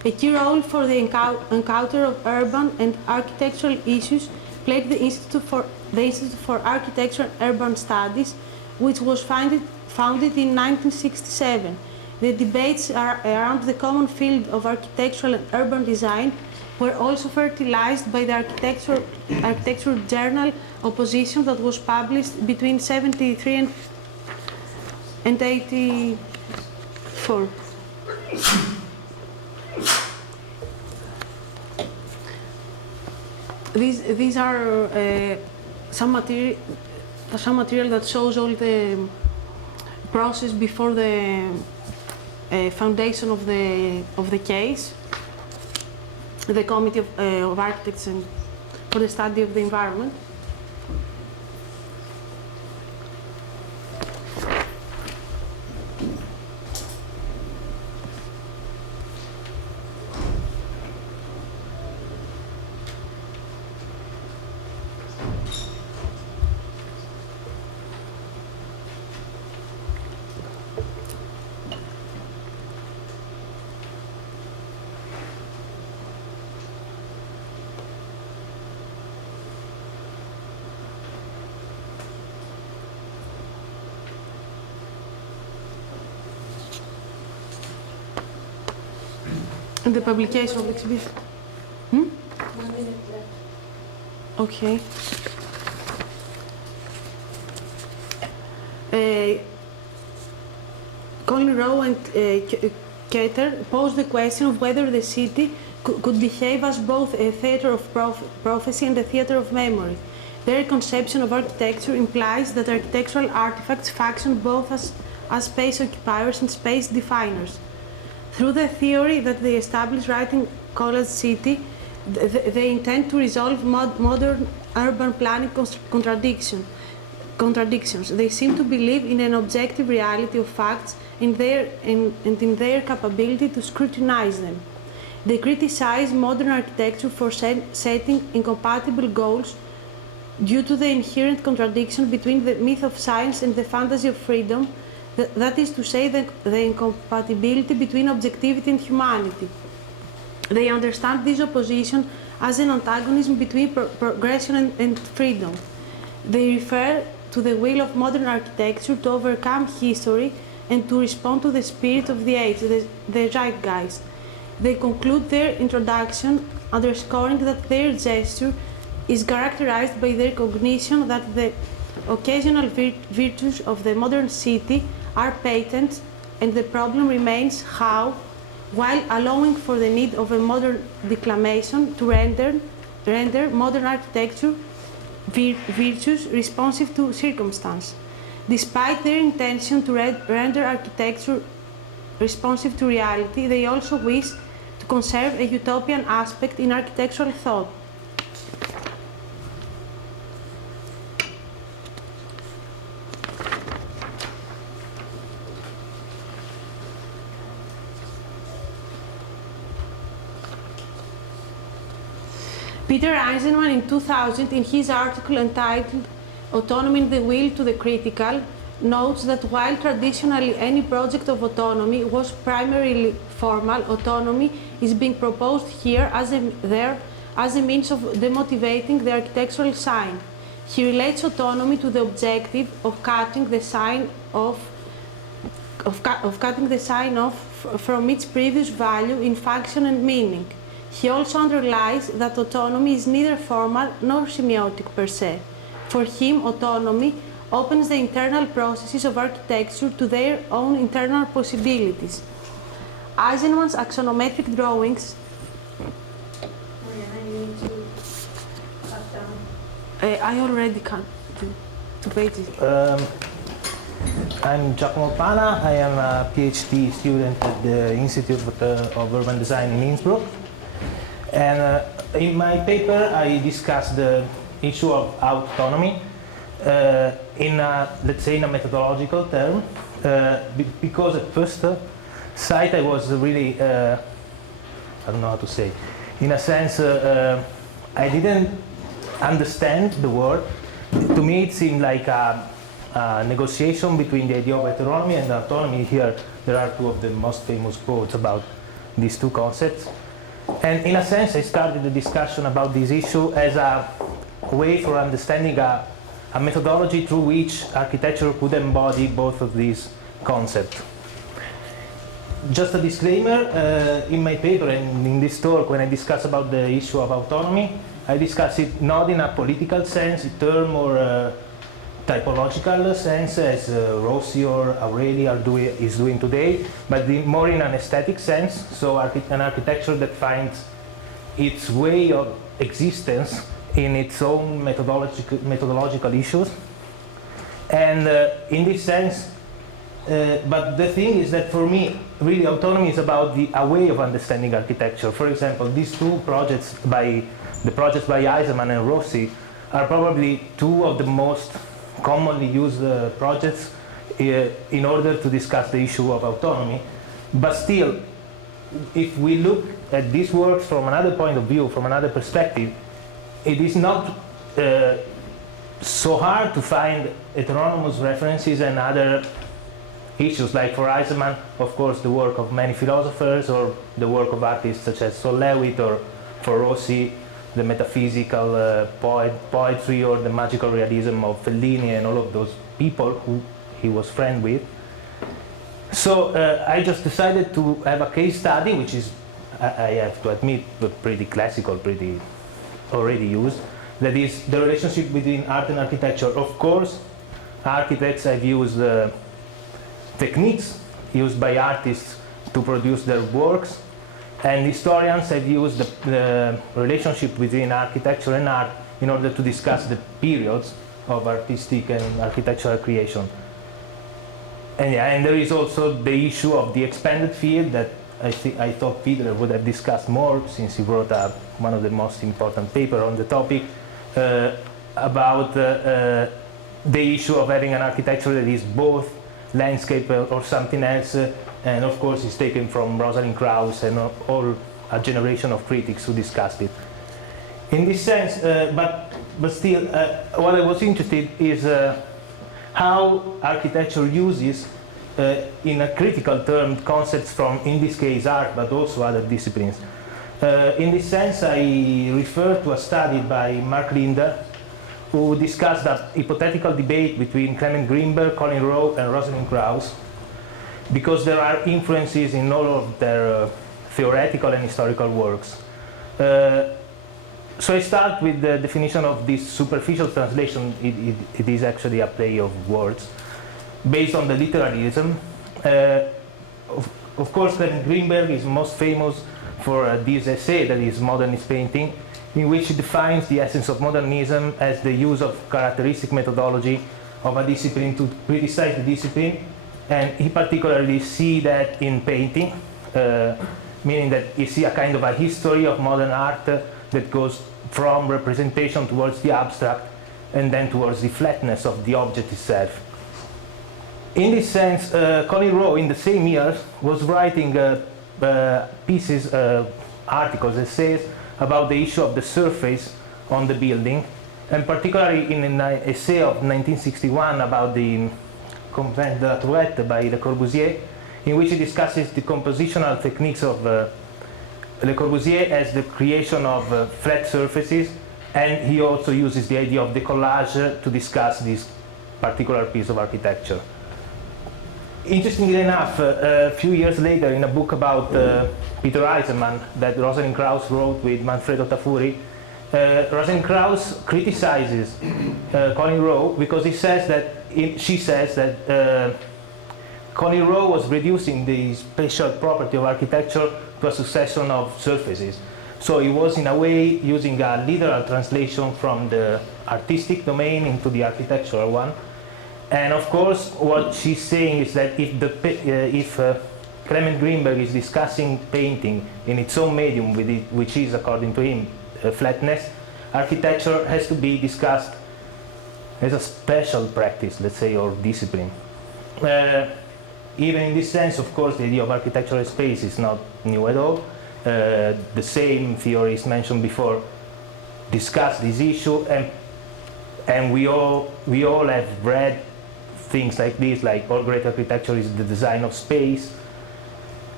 A key role for the encounter of urban and architectural issues played the Institute for Architecture and Urban Studies, which was founded in 1967. The debates around the common field of architectural and urban design were also fertilized by the architectural journal Opposition that was published between 1973 and 1984. These are some material that shows all the process before the foundation of the case, the Committee of Architects and for the Study of the Environment. And the publication of the exhibition. 1 minute left. Okay. Colin Rowe and Keter posed the question of whether the city could behave as both a theatre of prophecy and a theatre of memory. Their conception of architecture implies that architectural artifacts function both as space occupiers and space definers. Through the theory that they establish writing college city, they intend to resolve modern urban planning contradictions. They seem to believe in an objective reality of facts and in their capability to scrutinize them. They criticize modern architecture for setting incompatible goals due to the inherent contradiction between the myth of science and the fantasy of freedom, that is to say, the incompatibility between objectivity and humanity. They understand this opposition as an antagonism between progression and freedom. They refer to the will of modern architecture to overcome history and to respond to the spirit of the age, the zeitgeist. They conclude their introduction underscoring that their gesture is characterized by their cognition that the occasional virtues of the modern city are patent, and the problem remains how, while allowing for the need of a modern declamation to render modern architecture virtues responsive to circumstance. Despite their intention to render architecture responsive to reality, they also wish to conserve a utopian aspect in architectural thought. Peter Eisenman in 2000, in his article entitled Autonomy and the Will to the Critical, notes that while traditionally any project of autonomy was primarily formal, autonomy is being proposed here as a means of demotivating the architectural sign. He relates autonomy to the objective of cutting the sign off from its previous value in function and meaning. He also underlies that autonomy is neither formal nor semiotic per se. For him, autonomy opens the internal processes of architecture to their own internal possibilities. Eisenman's axonometric drawings I already can do 2 pages. I'm Giacomo Pana. I am a PhD student at the Institute of Urban Design in Innsbruck. And in my paper, I discuss the issue of autonomy in let's say, in a methodological term, because at first sight I was really, I don't know how to say, in a sense, I didn't understand the word. To me, it seemed like a negotiation between the idea of autonomy and autonomy. Here, there are 2 of the most famous quotes about these two concepts. And in a sense, I started the discussion about this issue as a way for understanding a methodology through which architecture could embody both of these concepts. Just a disclaimer, in my paper and in this talk, when I discuss about the issue of autonomy, I discuss it not in a political sense, term or typological sense, as Rossi or Aureli is doing today, but more in an aesthetic sense, so an architecture that finds its way of existence in its own methodological issues. And in this sense, but the thing is that for me, really autonomy is about a way of understanding architecture. For example, these two projects the projects by Eisenman and Rossi are probably two of the most commonly used projects in order to discuss the issue of autonomy. But still, if we look at these works from another point of view, from another perspective, it is not so hard to find heteronymous references and other issues, like for Eisenman, of course, the work of many philosophers or the work of artists such as Sol Lewitt, or for Rossi, the metaphysical poetry or the magical realism of Fellini and all of those people who he was friend with. So I just decided to have a case study, which is, I have to admit, pretty classical, pretty already used. That is the relationship between art and architecture. Of course, architects have used techniques used by artists to produce their works, and historians have used the relationship between architecture and art in order to discuss the periods of artistic and architectural creation. And, yeah, and there is also the issue of the expanded field that I thought Peter would have discussed more, since he wrote one of the most important papers on the topic about the issue of having an architecture that is both landscape or something else, and of course it's taken from Rosalind Krauss and all a generation of critics who discussed it. In this sense, but still, what I was interested is how architecture uses, in a critical term, concepts from, in this case, art, but also other disciplines. In this sense, I refer to a study by Mark Linder, who discussed a hypothetical debate between Clement Greenberg, Colin Rowe, and Rosalind Krauss, because there are influences in all of their theoretical and historical works. So I start with the definition of this superficial translation. It is actually a play of words based on the literalism. Of course, Clement Greenberg is most famous for this essay, that is Modernist Painting, in which he defines the essence of modernism as the use of characteristic methodology of a discipline to criticize the discipline. And he particularly see that in painting, meaning that you see a kind of a history of modern art that goes from representation towards the abstract and then towards the flatness of the object itself. In this sense, Colin Rowe, in the same years, was writing pieces, articles, essays about the issue of the surface on the building, and particularly in an essay of 1961 about the Convent de la Truette by Le Corbusier, in which he discusses the compositional techniques of Le Corbusier as the creation of flat surfaces, and he also uses the idea of decollage to discuss this particular piece of architecture. Interestingly enough, a few years later, in a book about Peter Eisenman that Rosalind Krauss wrote with Manfredo Tafuri, Rosalind Krauss criticizes Colin Rowe because she says that Colin Rowe was reducing the spatial property of architecture to a succession of surfaces. So he was, in a way, using a literal translation from the artistic domain into the architectural one. And of course, what she's saying is that if Clement Greenberg is discussing painting in its own medium, which is, according to him, flatness, architecture has to be discussed as a special practice, let's say, or discipline. Even in this sense, of course, the idea of architectural space is not new at all. The same theories mentioned before discuss this issue, and we all have read things like this, like all great architecture is the design of space.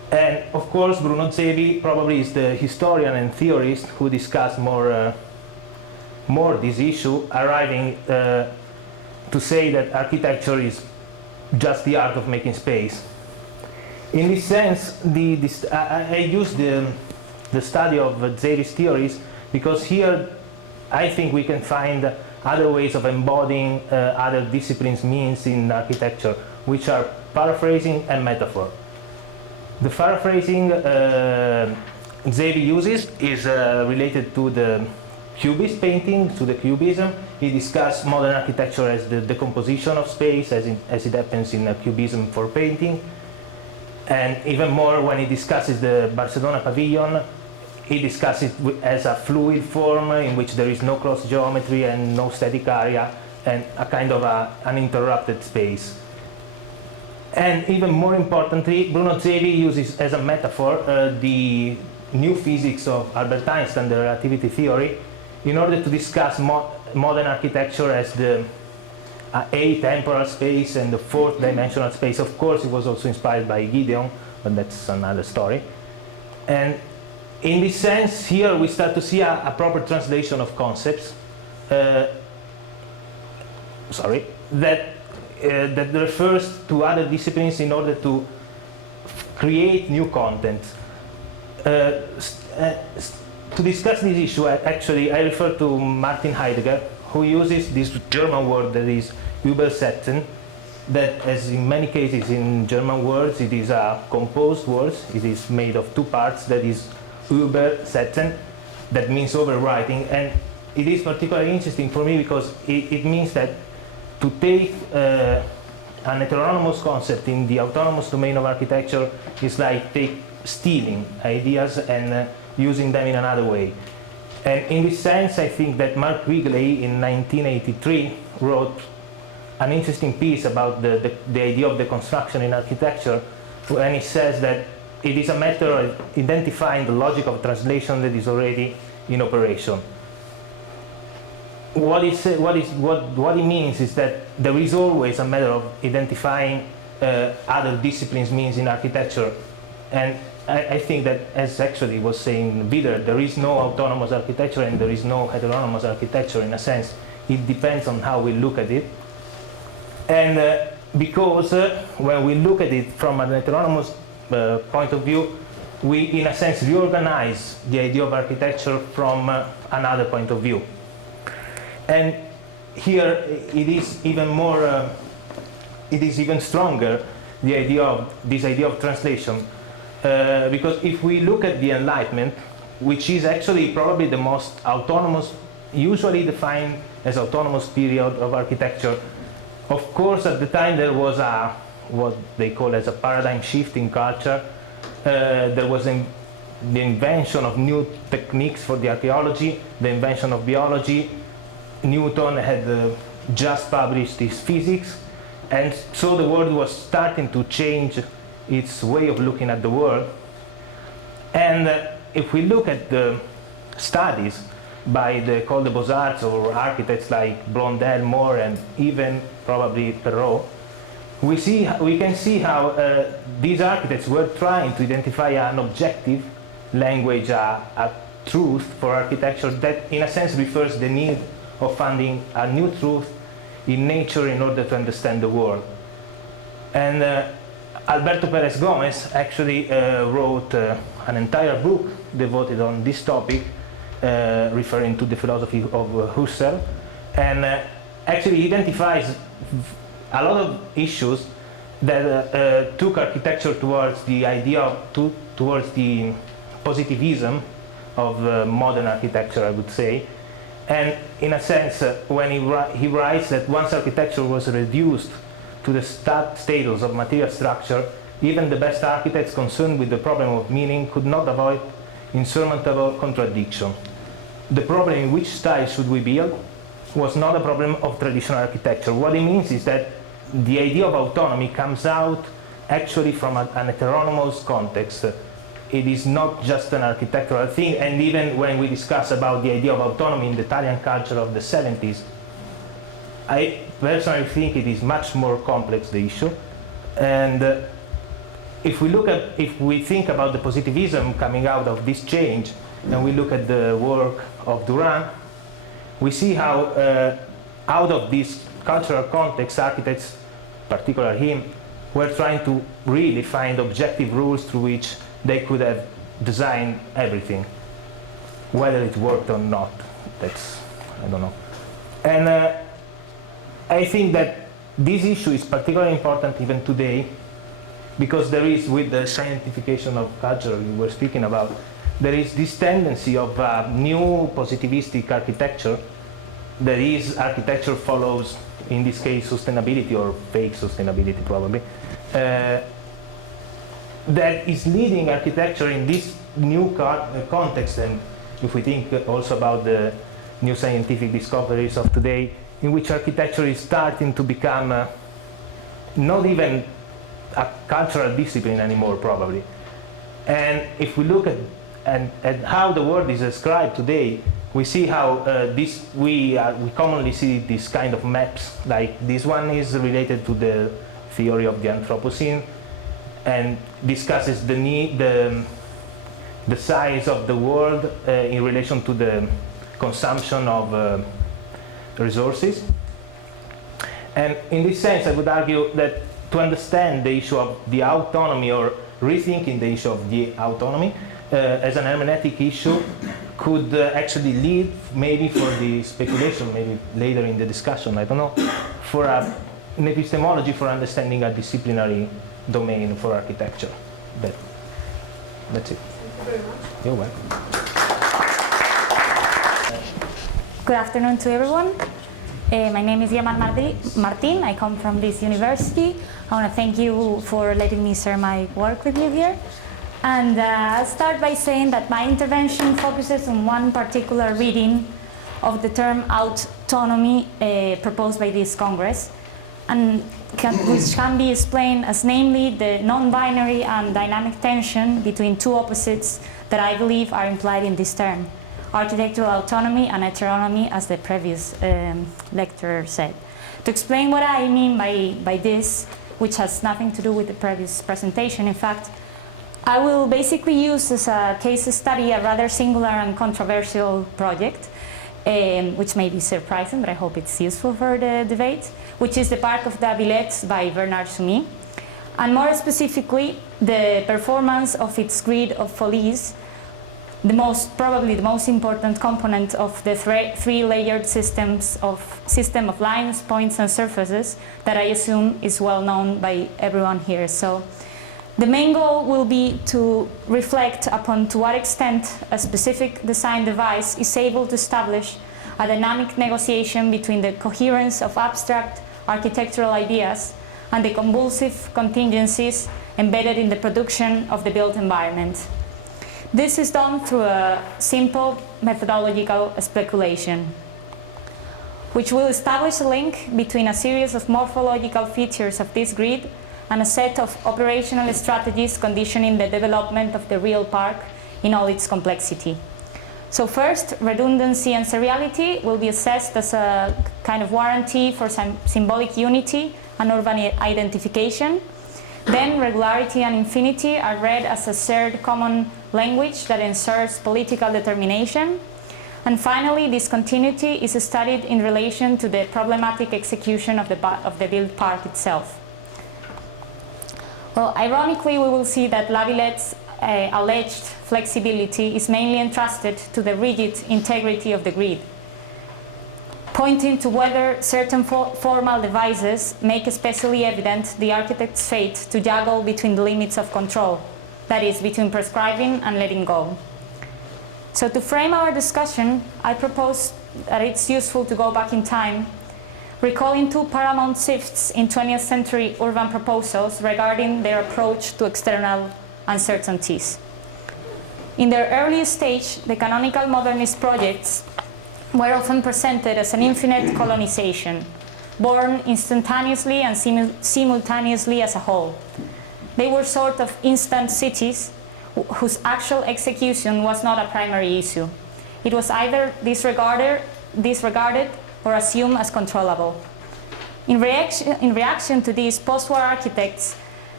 And of course, Bruno Zevi probably is the historian and theorist who discussed more this issue, arriving to say that architecture is just the art of making space. In this sense, I use the study of Zevi's theories because here I think we can find other ways of embodying other disciplines' means in architecture, which are paraphrasing and metaphor. The paraphrasing Zevi uses is related to the Cubist painting, to the Cubism. He discussed modern architecture as the decomposition of space, as it happens in Cubism for painting. And even more, when he discusses the Barcelona pavilion, he discusses it as a fluid form in which there is no closed geometry and no static area, and a kind of uninterrupted space. And even more importantly, Bruno Zevi uses as a metaphor the new physics of Albert Einstein, the relativity theory, in order to discuss modern architecture as the atemporal space and the fourth dimensional space. Of course, it was also inspired by Gideon, but that's another story. And in this sense, here we start to see a proper translation of concepts that refers to other disciplines in order to create new content. To discuss this issue, actually, I refer to Martin Heidegger, who uses this German word that is Übersetzen, that, as in many cases in German words, it is a composed word. It is made of two parts, that is Übersetzen, that means overwriting. And it is particularly interesting for me because it means that to take an heteronomous concept in the autonomous domain of architecture is like stealing ideas and using them in another way. And in this sense, I think that Mark Wrigley in 1983 wrote an interesting piece about the idea of deconstruction in architecture, when he says that it is a matter of identifying the logic of translation that is already in operation. What he means is that there is always a matter of identifying other disciplines' means in architecture. And I think that, as actually was saying Bieder, there is no autonomous architecture and there is no heteronomous architecture in a sense. It depends on how we look at it. And because when we look at it from an heteronomous point of view, we, in a sense, reorganize the idea of architecture from another point of view. And here it is even more, it is even stronger, this idea of translation. Because if we look at the Enlightenment, which is actually probably the most autonomous, usually defined as autonomous period of architecture, of course at the time there was what they call as a paradigm shift in culture. There was the invention of new techniques for the archaeology, the invention of biology. Newton had just published his physics, and so the world was starting to change its way of looking at the world. And if we look at the studies by the École des Beaux-Arts or architects like Blondel, Moore, and even probably Perrault, we can see how these architects were trying to identify an objective language, a truth for architecture that in a sense refers the need of finding a new truth in nature in order to understand the world. And Alberto Pérez Gómez actually wrote an entire book devoted on this topic, referring to the philosophy of Husserl, and actually identifies a lot of issues that took architecture towards the idea towards the positivism of modern architecture, I would say. And in a sense, when he writes that once architecture was reduced to the status of material structure, even the best architects concerned with the problem of meaning could not avoid insurmountable contradiction. The problem in which style should we build was not a problem of traditional architecture. What it means is that the idea of autonomy comes out actually from an heteronomous context. It is not just an architectural thing, and even when we discuss about the idea of autonomy in the Italian culture of the 70s, I personally think it is much more complex, the issue. And if we think about the positivism coming out of this change, and we look at the work of Duran, we see how out of this cultural context, architects, particularly him, were trying to really find objective rules through which they could have designed everything. Whether it worked or not, that's, I don't know. And I think that this issue is particularly important even today, because there is, with the scientification of culture we were speaking about, there is this tendency of new positivistic architecture, that is, architecture follows, in this case, sustainability, or fake sustainability probably, that is leading architecture in this new context. And if we think also about the new scientific discoveries of today, in which architecture is starting to become not even a cultural discipline anymore, probably. And if we look at how the world is described today, we see how we commonly see this kind of maps. Like this one is related to the theory of the Anthropocene, and discusses the size of the world in relation to the consumption of resources. And in this sense, I would argue that to understand the issue of the autonomy, or rethinking the issue of the autonomy as an hermeneutic issue, could actually lead, maybe for the speculation, maybe later in the discussion, I don't know, for an epistemology for understanding a disciplinary domain for architecture. That's it. Thank you very much. You're welcome. Good afternoon to everyone. My name is Yaman Martin. I come from this university. I want to thank you for letting me share my work with you here. And I'll start by saying that my intervention focuses on one particular reading of the term autonomy proposed by this Congress, and which can be explained as namely the non-binary and dynamic tension between two opposites that I believe are implied in this term: architectural autonomy and heteronomy, as the previous lecturer said. To explain what I mean by this, which has nothing to do with the previous presentation, in fact, I will basically use as a case study a rather singular and controversial project, which may be surprising, but I hope it's useful for the debate, which is the Park of the Villets by Bernard Soumy, and more specifically, the performance of its grid of folies, probably the most important component of the three-layered system of lines, points, and surfaces that I assume is well known by everyone here. So the main goal will be to reflect upon to what extent a specific design device is able to establish a dynamic negotiation between the coherence of abstract architectural ideas and the convulsive contingencies embedded in the production of the built environment. This is done through a simple methodological speculation, which will establish a link between a series of morphological features of this grid and a set of operational strategies conditioning the development of the real park in all its complexity. So first, redundancy and seriality will be assessed as a kind of warranty for symbolic unity and urban identification. Then regularity and infinity are read as a shared common language that ensures political determination. And finally, discontinuity is studied in relation to the problematic execution of the built park itself. Well, ironically, we will see that Lavillette's alleged flexibility is mainly entrusted to the rigid integrity of the grid, pointing to whether certain formal devices make especially evident the architect's fate to juggle between the limits of control, that is, between prescribing and letting go. So to frame our discussion, I propose that it's useful to go back in time, recalling two paramount shifts in 20th century urban proposals regarding their approach to external uncertainties. In their earliest stage, the canonical modernist projects were often presented as an infinite colonization, born instantaneously and simultaneously as a whole. They were sort of instant cities whose actual execution was not a primary issue. It was either disregarded or assumed as controllable. In reaction to these, post-war architects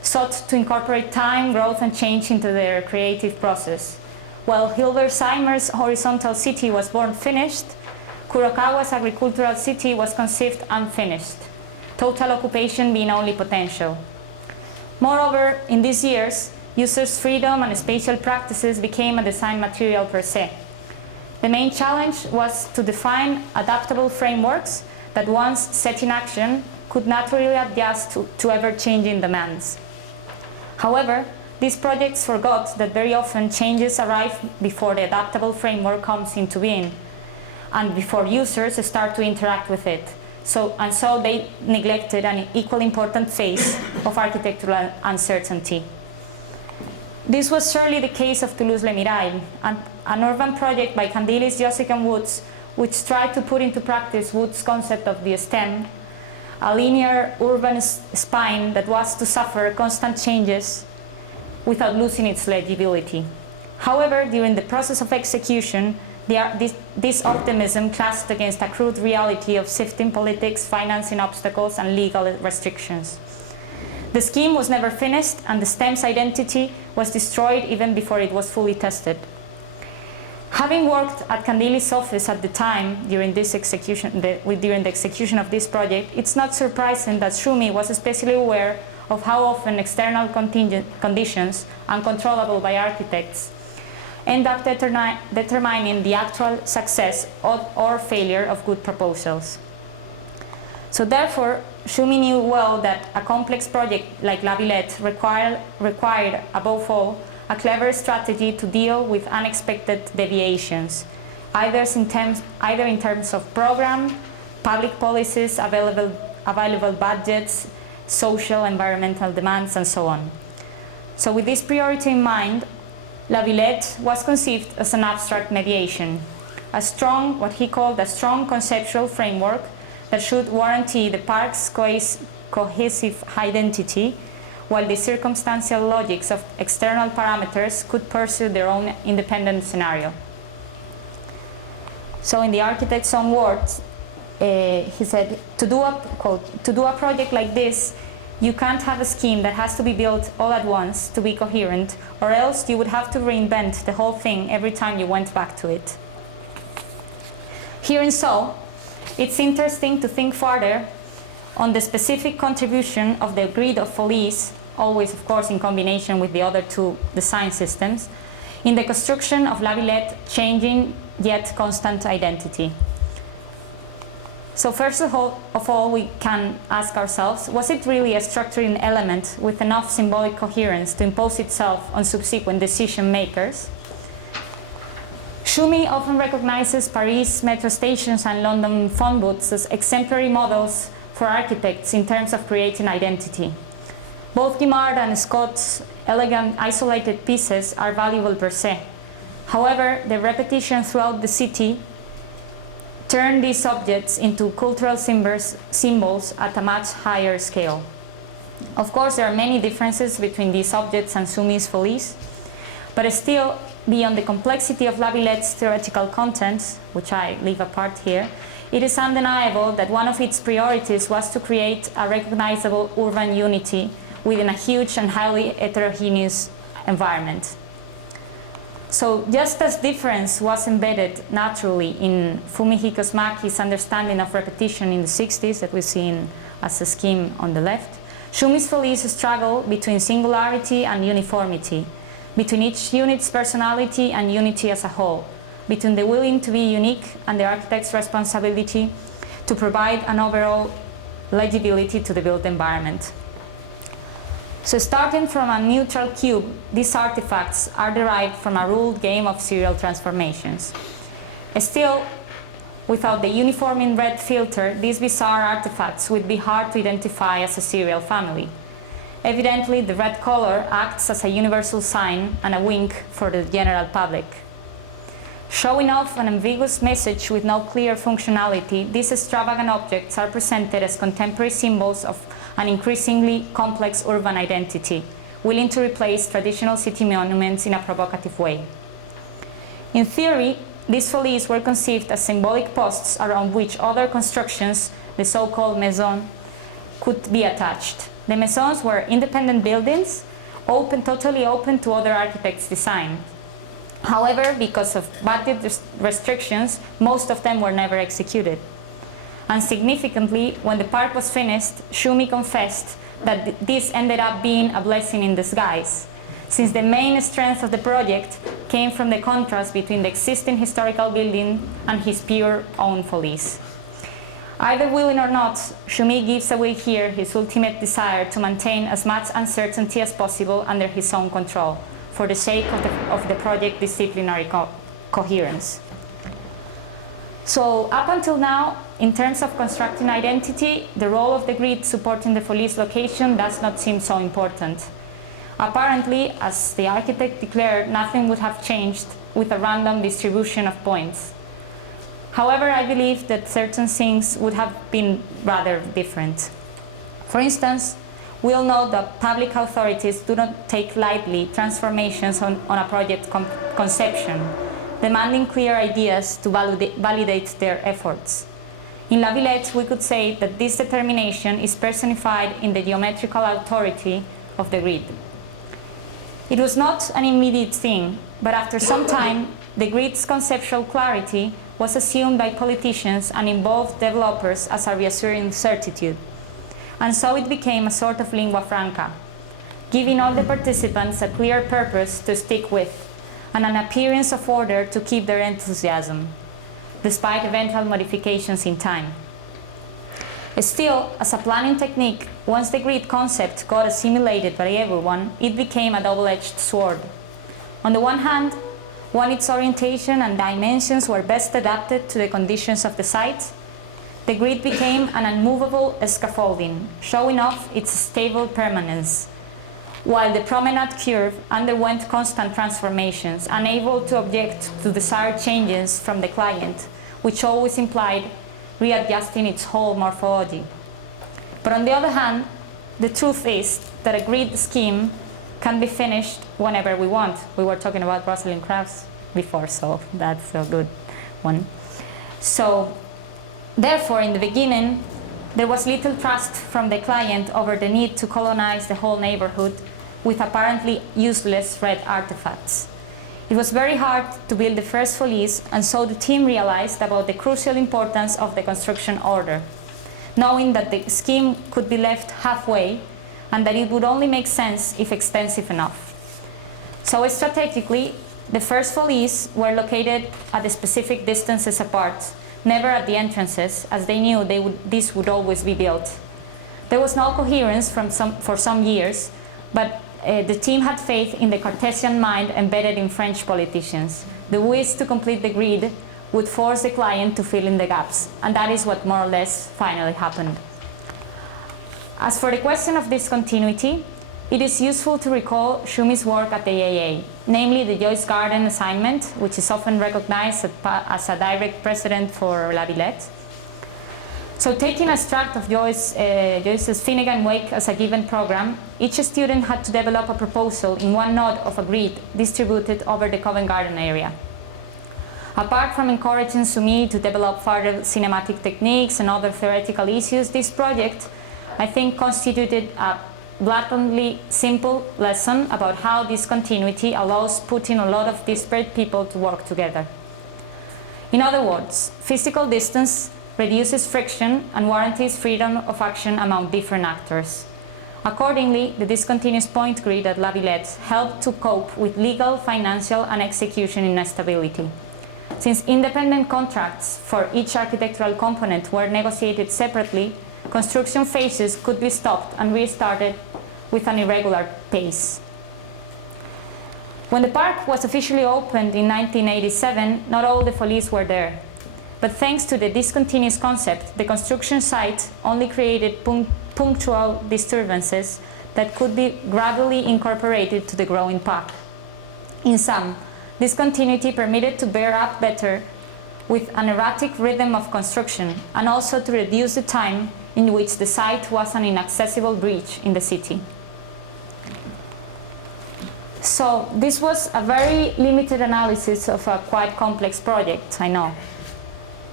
sought to incorporate time, growth, and change into their creative process. While Hilbersheimer's horizontal city was born finished, Kurokawa's agricultural city was conceived unfinished, total occupation being only potential. Moreover, in these years, users' freedom and spatial practices became a design material per se. The main challenge was to define adaptable frameworks that once set in action could naturally adjust to ever-changing demands. However, these projects forgot that very often changes arrive before the adaptable framework comes into being and before users start to interact with it. So they neglected an equally important phase of architectural uncertainty. This was surely the case of Toulouse-les-Mirailles, an urban project by Candilis, Josic, and Woods, which tried to put into practice Woods' concept of the stem, a linear urban spine that was to suffer constant changes without losing its legibility. However, during the process of execution, this optimism clashed against a crude reality of shifting politics, financing obstacles, and legal restrictions. The scheme was never finished, and the stem's identity was destroyed even before it was fully tested. Having worked at Candilis' office at the time during the execution of this project, it's not surprising that Shumi was especially aware of how often external conditions, uncontrollable by architects, end up determining the actual success or failure of good proposals. So therefore, Shumi knew well that a complex project like La Villette required, above all, a clever strategy to deal with unexpected deviations, either in terms of program, public policies, available budgets, social, environmental demands, and so on. So with this priority in mind, La Villette was conceived as an abstract mediation, what he called a strong conceptual framework that should guarantee the park's cohesive identity, while the circumstantial logics of external parameters could pursue their own independent scenario. So in the architect's own words, he said, to do a project like this, you can't have a scheme that has to be built all at once to be coherent, or else you would have to reinvent the whole thing every time you went back to it. Here in Seoul, it's interesting to think further on the specific contribution of the grid of Folies, always of course in combination with the other two design systems, in the construction of La Villette, changing yet constant identity. So first of all, we can ask ourselves, was it really a structuring element with enough symbolic coherence to impose itself on subsequent decision makers? Shumi often recognizes Paris metro stations and London phone booths as exemplary models for architects in terms of creating identity. Both Guimard and Scott's elegant isolated pieces are valuable per se. However, the repetition throughout the city turned these objects into cultural symbols at a much higher scale. Of course, there are many differences between these objects and Shumi's Folies, but still, beyond the complexity of La Villette's theoretical contents, which I leave apart here, it is undeniable that one of its priorities was to create a recognizable urban unity within a huge and highly heterogeneous environment. So just as difference was embedded naturally in Fumihiko Maki's understanding of repetition in the 60s that we see as a scheme on the left, Shumi's Folies struggle between singularity and uniformity, between each unit's personality and unity as a whole, between the willing to be unique and the architect's responsibility to provide an overall legibility to the built environment. So starting from a neutral cube, these artifacts are derived from a ruled game of serial transformations. Still, without the uniforming red filter, these bizarre artifacts would be hard to identify as a serial family. Evidently, the red color acts as a universal sign and a wink for the general public. Showing off an ambiguous message with no clear functionality, these extravagant objects are presented as contemporary symbols of an increasingly complex urban identity, willing to replace traditional city monuments in a provocative way. In theory, these folies were conceived as symbolic posts around which other constructions, the so-called maison, could be attached. The maisons were independent buildings, totally open to other architects' design. However, because of budget restrictions, most of them were never executed. And significantly, when the park was finished, Schumi confessed that this ended up being a blessing in disguise, since the main strength of the project came from the contrast between the existing historical building and his pure own follies. Either willing or not, Schumi gives away here his ultimate desire to maintain as much uncertainty as possible under his own control, for the sake of the project disciplinary coherence. So up until now, in terms of constructing identity, the role of the grid supporting the Folies location does not seem so important. Apparently, as the architect declared, nothing would have changed with a random distribution of points. However, I believe that certain things would have been rather different. For instance, we all know that public authorities do not take lightly transformations on a project conception, demanding clear ideas to validate their efforts. In La Villette, we could say that this determination is personified in the geometrical authority of the grid. It was not an immediate thing, but after some time, the grid's conceptual clarity was assumed by politicians and involved developers as a reassuring certitude. And so it became a sort of lingua franca, giving all the participants a clear purpose to stick with and an appearance of order to keep their enthusiasm, despite eventual modifications in time. Still, as a planning technique, once the grid concept got assimilated by everyone, it became a double-edged sword. On the one hand, when its orientation and dimensions were best adapted to the conditions of the site, the grid became an unmovable scaffolding, showing off its stable permanence, while the promenade curve underwent constant transformations, unable to object to desired changes from the client, which always implied readjusting its whole morphology. But on the other hand, the truth is that a grid scheme can be finished whenever we want. We were talking about Rosalind Krauss before, so that's a good one. So, therefore, in the beginning, there was little trust from the client over the need to colonize the whole neighborhood with apparently useless red artifacts. It was very hard to build the first Folies, and so the team realized about the crucial importance of the construction order, knowing that the scheme could be left halfway and that it would only make sense if extensive enough. So strategically, the first Folies were located at the specific distances apart, never at the entrances, as they knew this would always be built. There was no coherence for some years, but the team had faith in the Cartesian mind embedded in French politicians. The wish to complete the grid would force the client to fill in the gaps, and that is what more or less finally happened. As for the question of discontinuity, it is useful to recall Schumi's work at the AA, namely the Joyce Garden assignment, which is often recognized as a direct precedent for La Villette. So taking a extract of Joyce's Finnegan Wake as a given program, each student had to develop a proposal in one node of a grid distributed over the Covent Garden area. Apart from encouraging Schumi to develop further cinematic techniques and other theoretical issues, this project, I think, constituted a blatantly simple lesson about how discontinuity allows putting a lot of disparate people to work together. In other words, physical distance reduces friction and guarantees freedom of action among different actors. Accordingly, the discontinuous point grid at La Villette helped to cope with legal, financial, and execution instability. Since independent contracts for each architectural component were negotiated separately, construction phases could be stopped and restarted with an irregular pace. When the park was officially opened in 1987, not all the Folies were there. But thanks to the discontinuous concept, the construction site only created punctual disturbances that could be gradually incorporated to the growing park. In sum, discontinuity permitted to bear up better with an erratic rhythm of construction, and also to reduce the time in which the site was an inaccessible breach in the city. So this was a very limited analysis of a quite complex project, I know.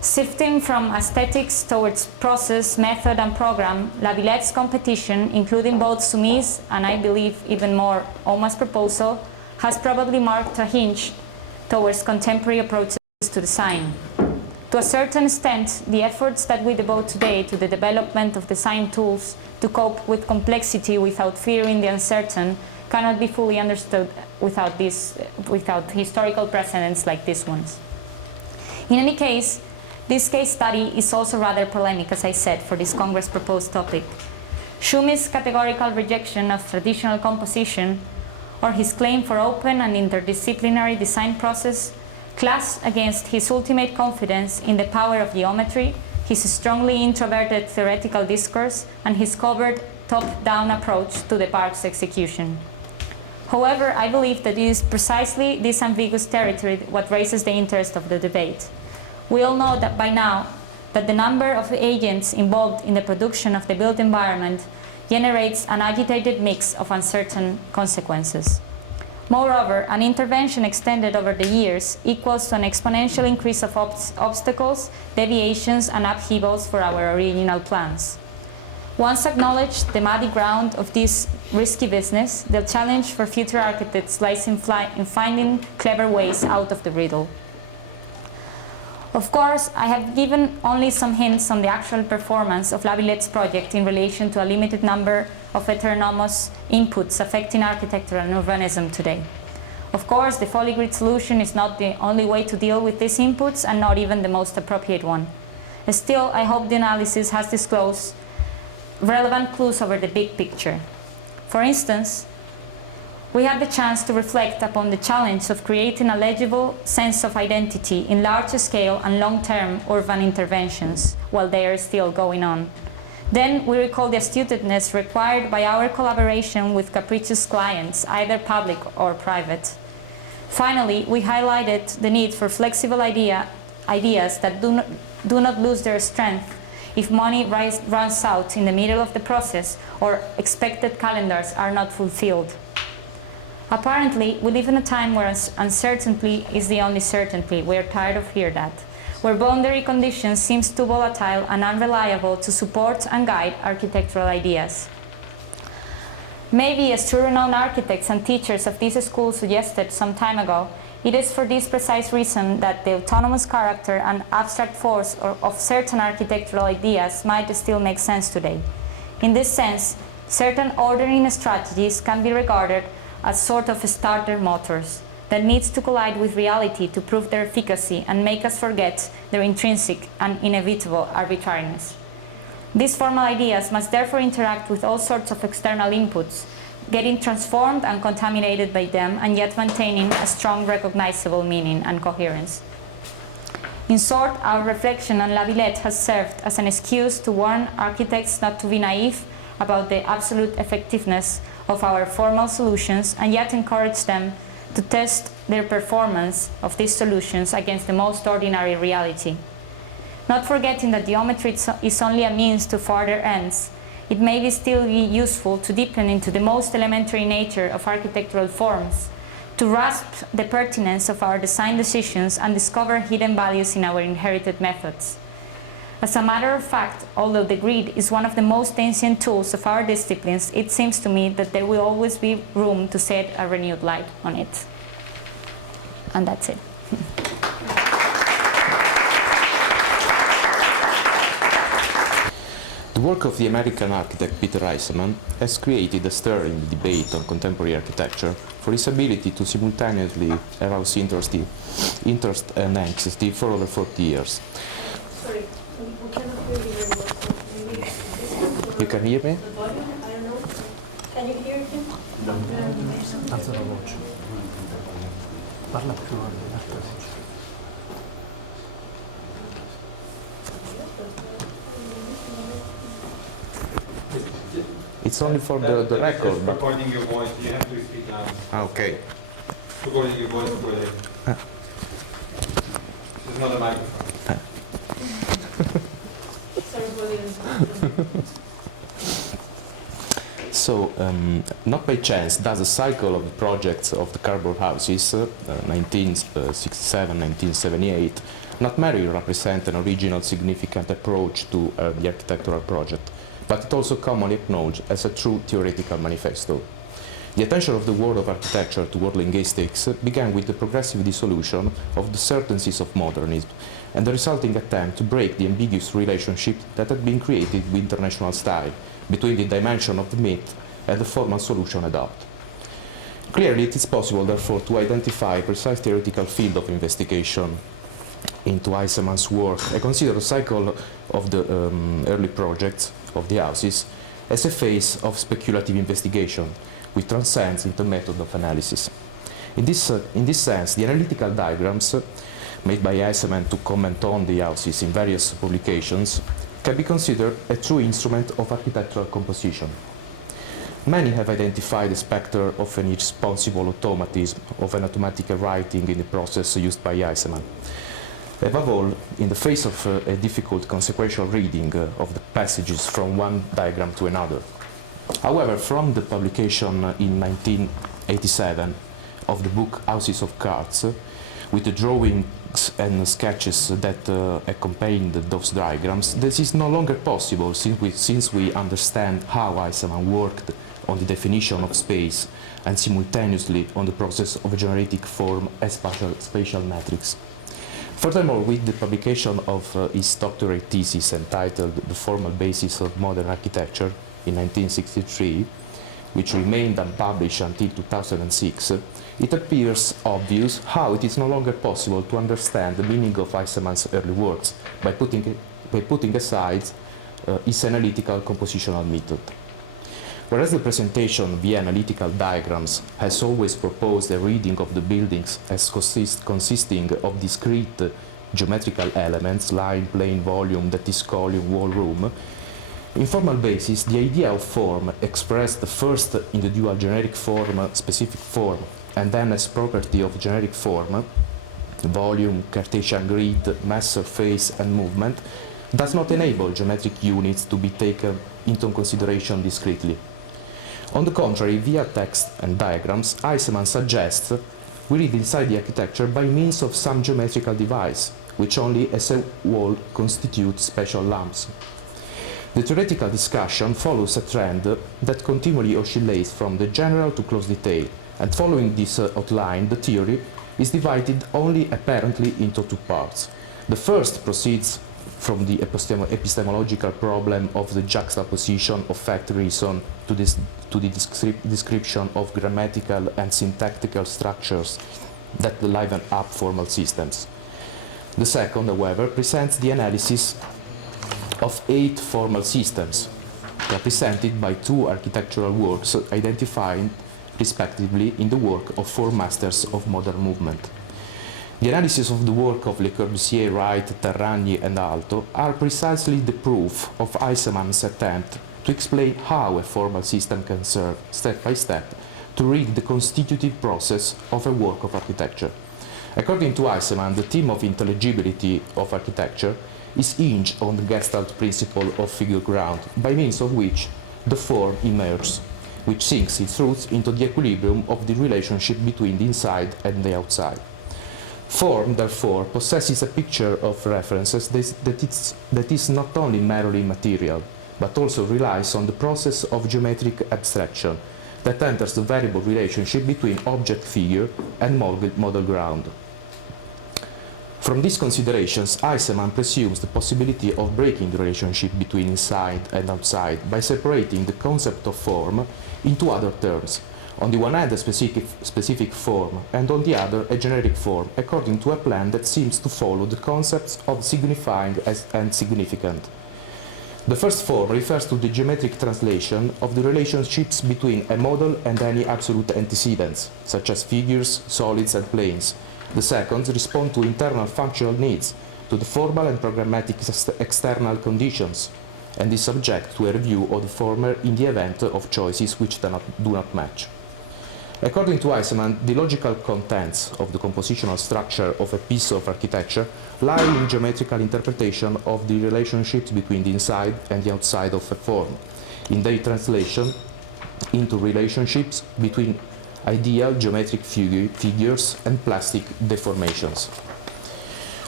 Shifting from aesthetics towards process, method, and program, Lavillette's competition, including both Soumise and I believe even more Oma's proposal, has probably marked a hinge towards contemporary approaches to design. To a certain extent, the efforts that we devote today to the development of design tools to cope with complexity without fearing the uncertain cannot be fully understood without historical precedents like these ones. In any case, this case study is also rather polemic, as I said, for this Congress proposed topic. Soumise's categorical rejection of traditional composition, or his claim for open and interdisciplinary design process, clash against his ultimate confidence in the power of geometry, his strongly introverted theoretical discourse, and his covert top-down approach to the park's execution. However, I believe that it is precisely this ambiguous territory what raises the interest of the debate. We all know that by now that the number of agents involved in the production of the built environment generates an agitated mix of uncertain consequences. Moreover, an intervention extended over the years equals to an exponential increase of obstacles, deviations, and upheavals for our original plans. Once acknowledged the muddy ground of this risky business, the challenge for future architects lies in finding clever ways out of the riddle. Of course, I have given only some hints on the actual performance of Lavillette's project in relation to a limited number of heteronomous inputs affecting architecture and urbanism today. Of course, the fully grid solution is not the only way to deal with these inputs and not even the most appropriate one. Still, I hope the analysis has disclosed relevant clues over the big picture. For instance, we had the chance to reflect upon the challenge of creating a legible sense of identity in large-scale and long-term urban interventions while they are still going on. Then we recall the astuteness required by our collaboration with capricious clients, either public or private. Finally, we highlighted the need for flexible ideas that do not lose their strength if money runs out in the middle of the process or expected calendars are not fulfilled. Apparently, we live in a time where uncertainty is the only certainty. We are tired of hearing that. Where boundary conditions seem too volatile and unreliable to support and guide architectural ideas. Maybe, as two renowned architects and teachers of this school suggested some time ago, it is for this precise reason that the autonomous character and abstract force of certain architectural ideas might still make sense today. In this sense, certain ordering strategies can be regarded as sort of starter motors that needs to collide with reality to prove their efficacy and make us forget their intrinsic and inevitable arbitrariness. These formal ideas must therefore interact with all sorts of external inputs, getting transformed and contaminated by them, and yet maintaining a strong recognizable meaning and coherence. In short, our reflection on Lavillette has served as an excuse to warn architects not to be naive about the absolute effectiveness of our formal solutions, and yet encourage them to test their performance of these solutions against the most ordinary reality. Not forgetting that geometry is only a means to further ends, it may still be useful to deepen into the most elementary nature of architectural forms, to grasp the pertinence of our design decisions and discover hidden values in our inherited methods. As a matter of fact, although the grid is one of the most ancient tools of our disciplines, it seems to me that there will always be room to shed a renewed light on it. And that's it. The work of the American architect Peter Eisenman has created a stirring debate on contemporary architecture for its ability to simultaneously arouse interest and anxiety for over 40 years. Sorry, we cannot hear you very well. So maybe You can hear me? the volume, I don't know. Can you hear him? Alza la voce. Parla più alta. It's only for the record, Just but... recording your voice, you have to speak loud. Okay. Recording your voice for the... This is not a microphone. Sorry for the So, not by chance, does a cycle of projects of the cardboard houses, 1967, 1978, not merely represent an original significant approach to the architectural project, but it also commonly acknowledged as a true theoretical manifesto. The attention of the world of architecture toward linguistics began with the progressive dissolution of the certainties of modernism and the resulting attempt to break the ambiguous relationship that had been created with international style between the dimension of the myth and the formal solution adopted. Clearly, it is possible, therefore, to identify a precise theoretical field of investigation into Eisenman's work and consider the cycle of the early projects of the houses as a phase of speculative investigation, which transcends into method of analysis. In this sense, the analytical diagrams made by Eisenman to comment on the houses in various publications can be considered a true instrument of architectural composition. Many have identified the specter of an irresponsible automatism, of an automatic writing in the process used by Eisenman. Above all, in the face of a difficult consequential reading of the passages from one diagram to another. However, from the publication in 1987 of the book Houses of Cards, with the drawings and sketches that accompanied those diagrams, this is no longer possible since we understand how Eisenman worked on the definition of space and simultaneously on the process of generating form as spatial matrix. Furthermore, with the publication of his doctorate thesis entitled The Formal Basis of Modern Architecture in 1963, which remained unpublished until 2006, it appears obvious how it is no longer possible to understand the meaning of Eisenman's early works by putting aside his analytical compositional method. Whereas the presentation via analytical diagrams has always proposed a reading of the buildings as consisting of discrete geometrical elements, line, plane, volume, that is column, wall, room, in formal basis, the idea of form expressed first in the dual generic form, specific form, and then as property of generic form, volume, Cartesian grid, mass, surface, and movement, does not enable geometric units to be taken into consideration discretely. On the contrary, via text and diagrams, Eisenman suggests we read inside the architecture by means of some geometrical device, which only as a whole constitutes special lumps. The theoretical discussion follows a trend that continually oscillates from the general to close detail, and following this outline, the theory is divided only apparently into two parts. The first proceeds from the epistemological problem of the juxtaposition of fact-reason to the description of grammatical and syntactical structures that liven up formal systems. The second, however, presents the analysis of 8 formal systems, represented by 2 architectural works identified respectively in the work of 4 masters of modern movement. The analysis of the work of Le Corbusier, Wright, Terragni and Aalto are precisely the proof of Eisenman's attempt to explain how a formal system can serve, step by step, to read the constitutive process of a work of architecture. According to Eisenman, the theme of intelligibility of architecture is hinged on the Gestalt principle of figure ground, by means of which the form emerges, which sinks its roots into the equilibrium of the relationship between the inside and the outside. Form, therefore, possesses a picture of references that is not only merely material, but also relies on the process of geometric abstraction that enters the variable relationship between object figure and model ground. From these considerations, Eisenman presumes the possibility of breaking the relationship between inside and outside by separating the concept of form into other terms. On the one hand, a specific form, and on the other, a generic form, according to a plan that seems to follow the concepts of signifying and significant. The first form refers to the geometric translation of the relationships between a model and any absolute antecedents, such as figures, solids, and planes. The second responds to internal functional needs, to the formal and programmatic external conditions, and is subject to a review of the former in the event of choices which do not match. According to Eisenman, the logical contents of the compositional structure of a piece of architecture lie in geometrical interpretation of the relationships between the inside and the outside of a form, in their translation into relationships between ideal geometric figures and plastic deformations.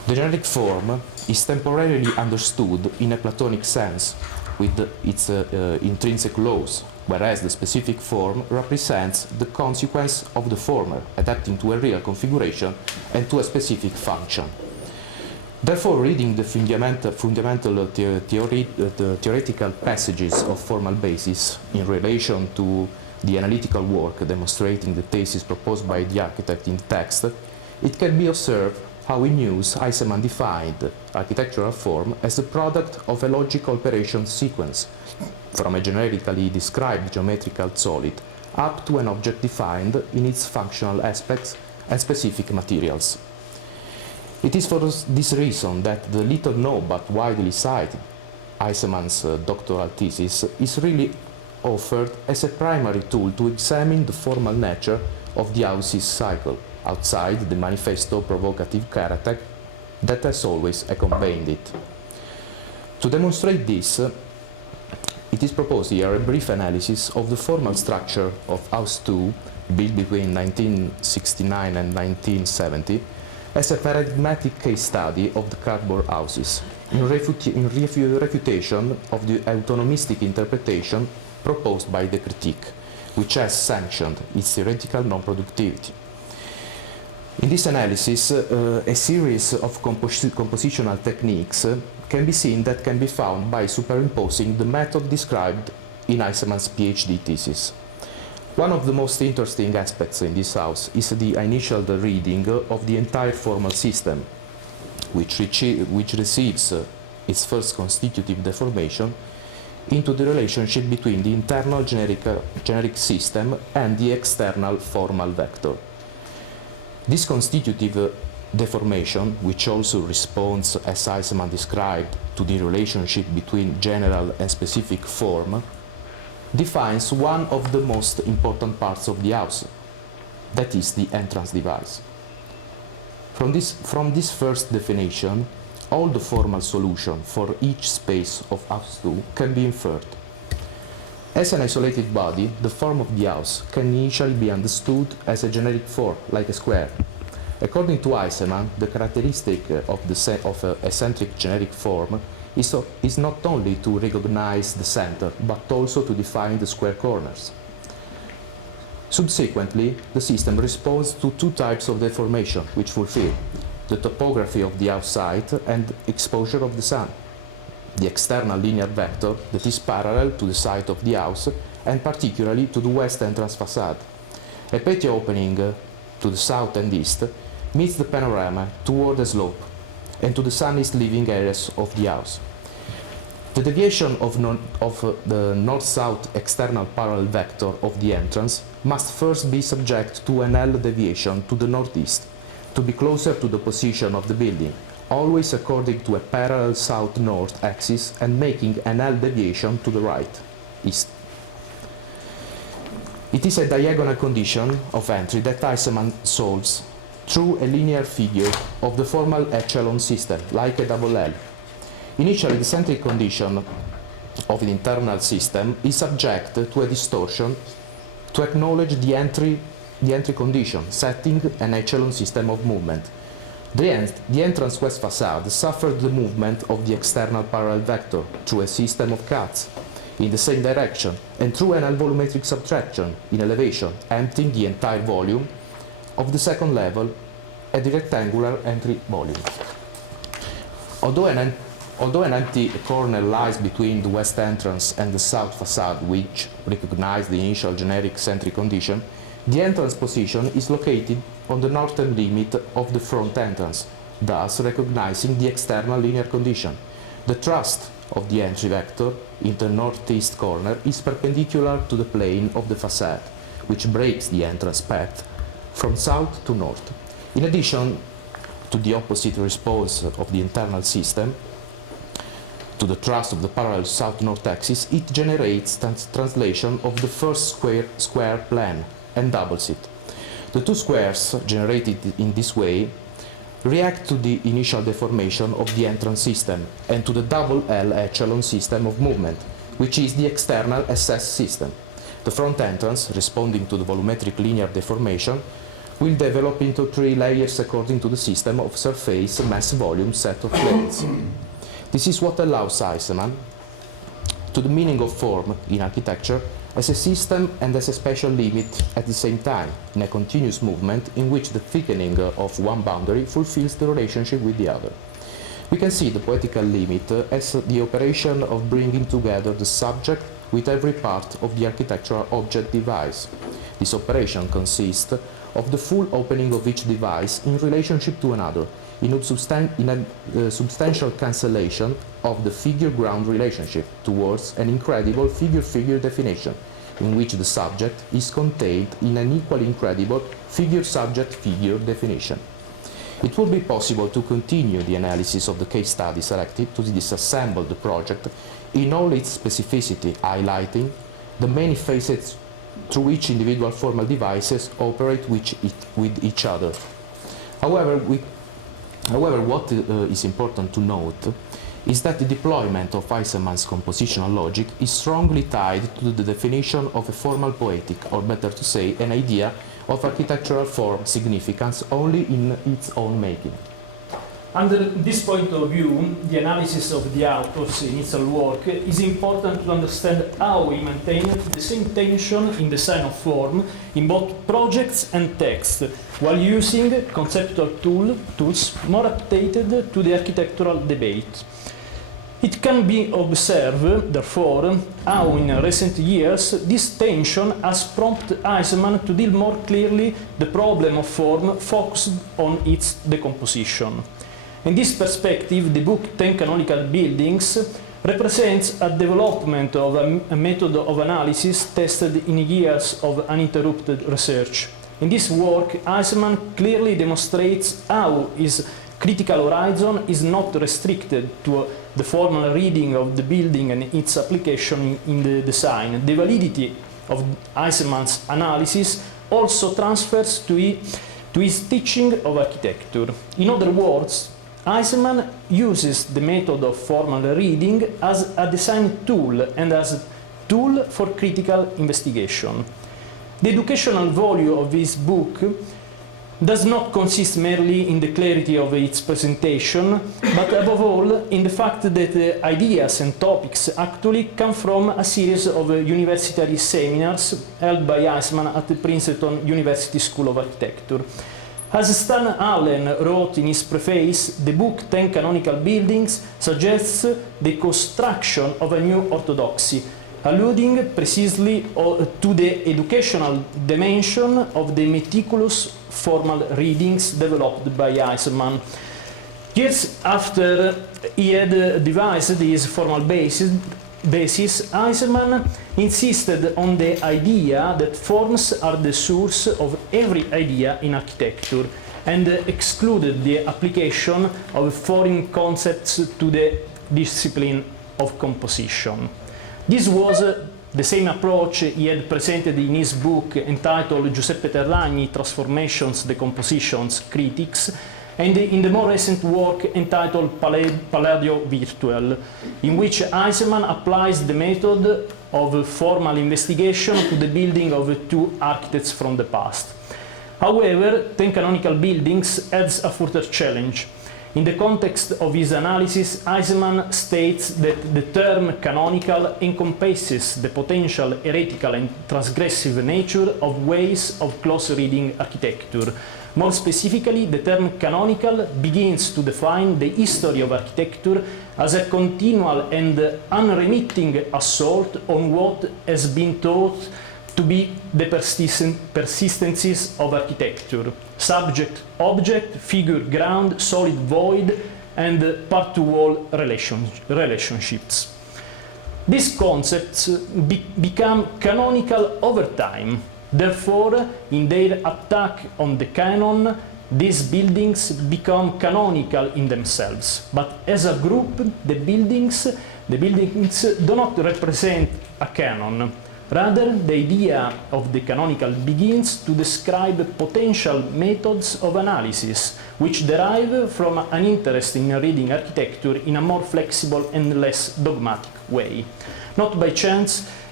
The generic form is temporarily understood in a Platonic sense with its intrinsic laws, whereas the specific form represents the consequence of the former, adapting to a real configuration and to a specific function. Therefore, reading the fundamental theoretical passages of formal basis in relation to the analytical work demonstrating the thesis proposed by the architect in the text, it can be observed how in use Eisenman defined architectural form as a product of a logical operation sequence, from a generically described geometrical solid up to an object defined in its functional aspects and specific materials. It is for this reason that the little known but widely cited Eisenman's doctoral thesis is really offered as a primary tool to examine the formal nature of the house's cycle, outside the manifesto provocative character that has always accompanied it. To demonstrate this, it is proposed here a brief analysis of the formal structure of House 2, built between 1969 and 1970, as a paradigmatic case study of the cardboard houses, in refutation of the autonomistic interpretation proposed by the Critic, which has sanctioned its theoretical non-productivity. In this analysis, a series of compositional techniques can be seen that can be found by superimposing the method described in Eisenman's PhD thesis. One of the most interesting aspects in this house is the initial reading of the entire formal system, which receives its first constitutive deformation into the relationship between the internal generic system and the external formal vector. This constitutive deformation, which also responds, as Eisenman described, to the relationship between general and specific form, defines one of the most important parts of the house, that is the entrance device. From this first definition, all the formal solution for each space of House 2 can be inferred. As an isolated body, the form of the house can initially be understood as a generic form, like a square. According to Eisenman, the characteristic of a centric generic form is not only to recognize the center, but also to define the square corners. Subsequently, the system responds to two types of deformation which fulfill the topography of the house site and exposure of the sun, the external linear vector that is parallel to the site of the house and particularly to the west entrance facade. A petty opening to the south and east meets the panorama toward the slope and to the sun-east living areas of the house. The deviation of the north-south external parallel vector of the entrance must first be subject to an L deviation to the northeast, to be closer to the position of the building, always according to a parallel south-north axis and making an L deviation to the right, east. It is a diagonal condition of entry that Eisenman solves through a linear figure of the formal echelon system, like a double L. Initially, the centric condition of the internal system is subject to a distortion to acknowledge the entry condition, setting an echelon system of movement. The entrance west facade suffered the movement of the external parallel vector through a system of cuts in the same direction and through an volumetric subtraction in elevation, emptying the entire volume of the second level at the rectangular entry volume. Although an empty corner lies between the west entrance and the south facade, which recognize the initial generic centric condition, the entrance position is located on the northern limit of the front entrance, thus recognizing the external linear condition. The thrust of the entry vector in the northeast corner is perpendicular to the plane of the facade, which breaks the entrance path from south to north. In addition to the opposite response of the internal system, to the thrust of the parallel south-north axis, it generates translation of the first square plan and doubles it. The two squares generated in this way react to the initial deformation of the entrance system and to the double L echelon system of movement, which is the external SS system. The front entrance, responding to the volumetric linear deformation, will develop into 3 layers according to the system of surface, mass, volume set of planes. This is what allows Eisenman to the meaning of form in architecture as a system and as a spatial limit at the same time, in a continuous movement in which the thickening of one boundary fulfills the relationship with the other. We can see the poetical limit as the operation of bringing together the subject with every part of the architectural object device. This operation consists of the full opening of each device in relationship to another, in a substantial cancellation of the figure-ground relationship towards an incredible figure-figure definition, in which the subject is contained in an equally incredible figure-subject-figure definition. It would be possible to continue the analysis of the case study selected to disassemble the project in all its specificity, highlighting the many facets through which individual formal devices operate with each other. However, what is important to note is that the deployment of Eisenman's compositional logic is strongly tied to the definition of a formal poetic, or better to say, an idea of architectural form significance only in its own making. Under this point of view, the analysis of the author's initial work is important to understand how he maintained the same tension in design of form in both projects and text, while using conceptual tools more updated to the architectural debate. It can be observed, therefore, how in recent years this tension has prompted Eisenman to deal more clearly the problem of form focused on its decomposition. In this perspective, the book 10 Canonical Buildings represents a development of a method of analysis tested in years of uninterrupted research. In this work, Eisenman clearly demonstrates how his critical horizon is not restricted to the formal reading of the building and its application in the design. The validity of Eisenman's analysis also transfers to his teaching of architecture. In other words, Eisenman uses the method of formal reading as a design tool and as a tool for critical investigation. The educational value of this book does not consist merely in the clarity of its presentation, but above all in the fact that the ideas and topics actually come from a series of university seminars held by Eisenman at the Princeton University School of Architecture. As Stan Allen wrote in his preface, the book 10 Canonical Buildings suggests the construction of a new orthodoxy, alluding precisely to the educational dimension of the meticulous formal readings developed by Eisenman. Years after he had devised his formal basis, Eisenman insisted on the idea that forms are the source of every idea in architecture and excluded the application of foreign concepts to the discipline of composition. This was the same approach he had presented in his book entitled Giuseppe Terragni, Transformations, Decompositions, Critics, and in the more recent work entitled Palladio Virtual, in which Eisenman applies the method of formal investigation to the building of 2 architects from the past. However, 10 Canonical Buildings adds a further challenge. In the context of his analysis, Eisenman states that the term canonical encompasses the potential heretical and transgressive nature of ways of close reading architecture. More specifically, the term canonical begins to define the history of architecture as a continual and unremitting assault on what has been thought to be the persistencies of architecture: subject, object, figure, ground, solid, void, and part-to-wall relationships. These concepts become canonical over time. Therefore, in their attack on the canon, these buildings become canonical in themselves. But as a group, the buildings do not represent a canon. Rather, the idea of the canonical begins to describe potential methods of analysis, which derive from an interest in reading architecture in a more flexible and less dogmatic way. Not by chance,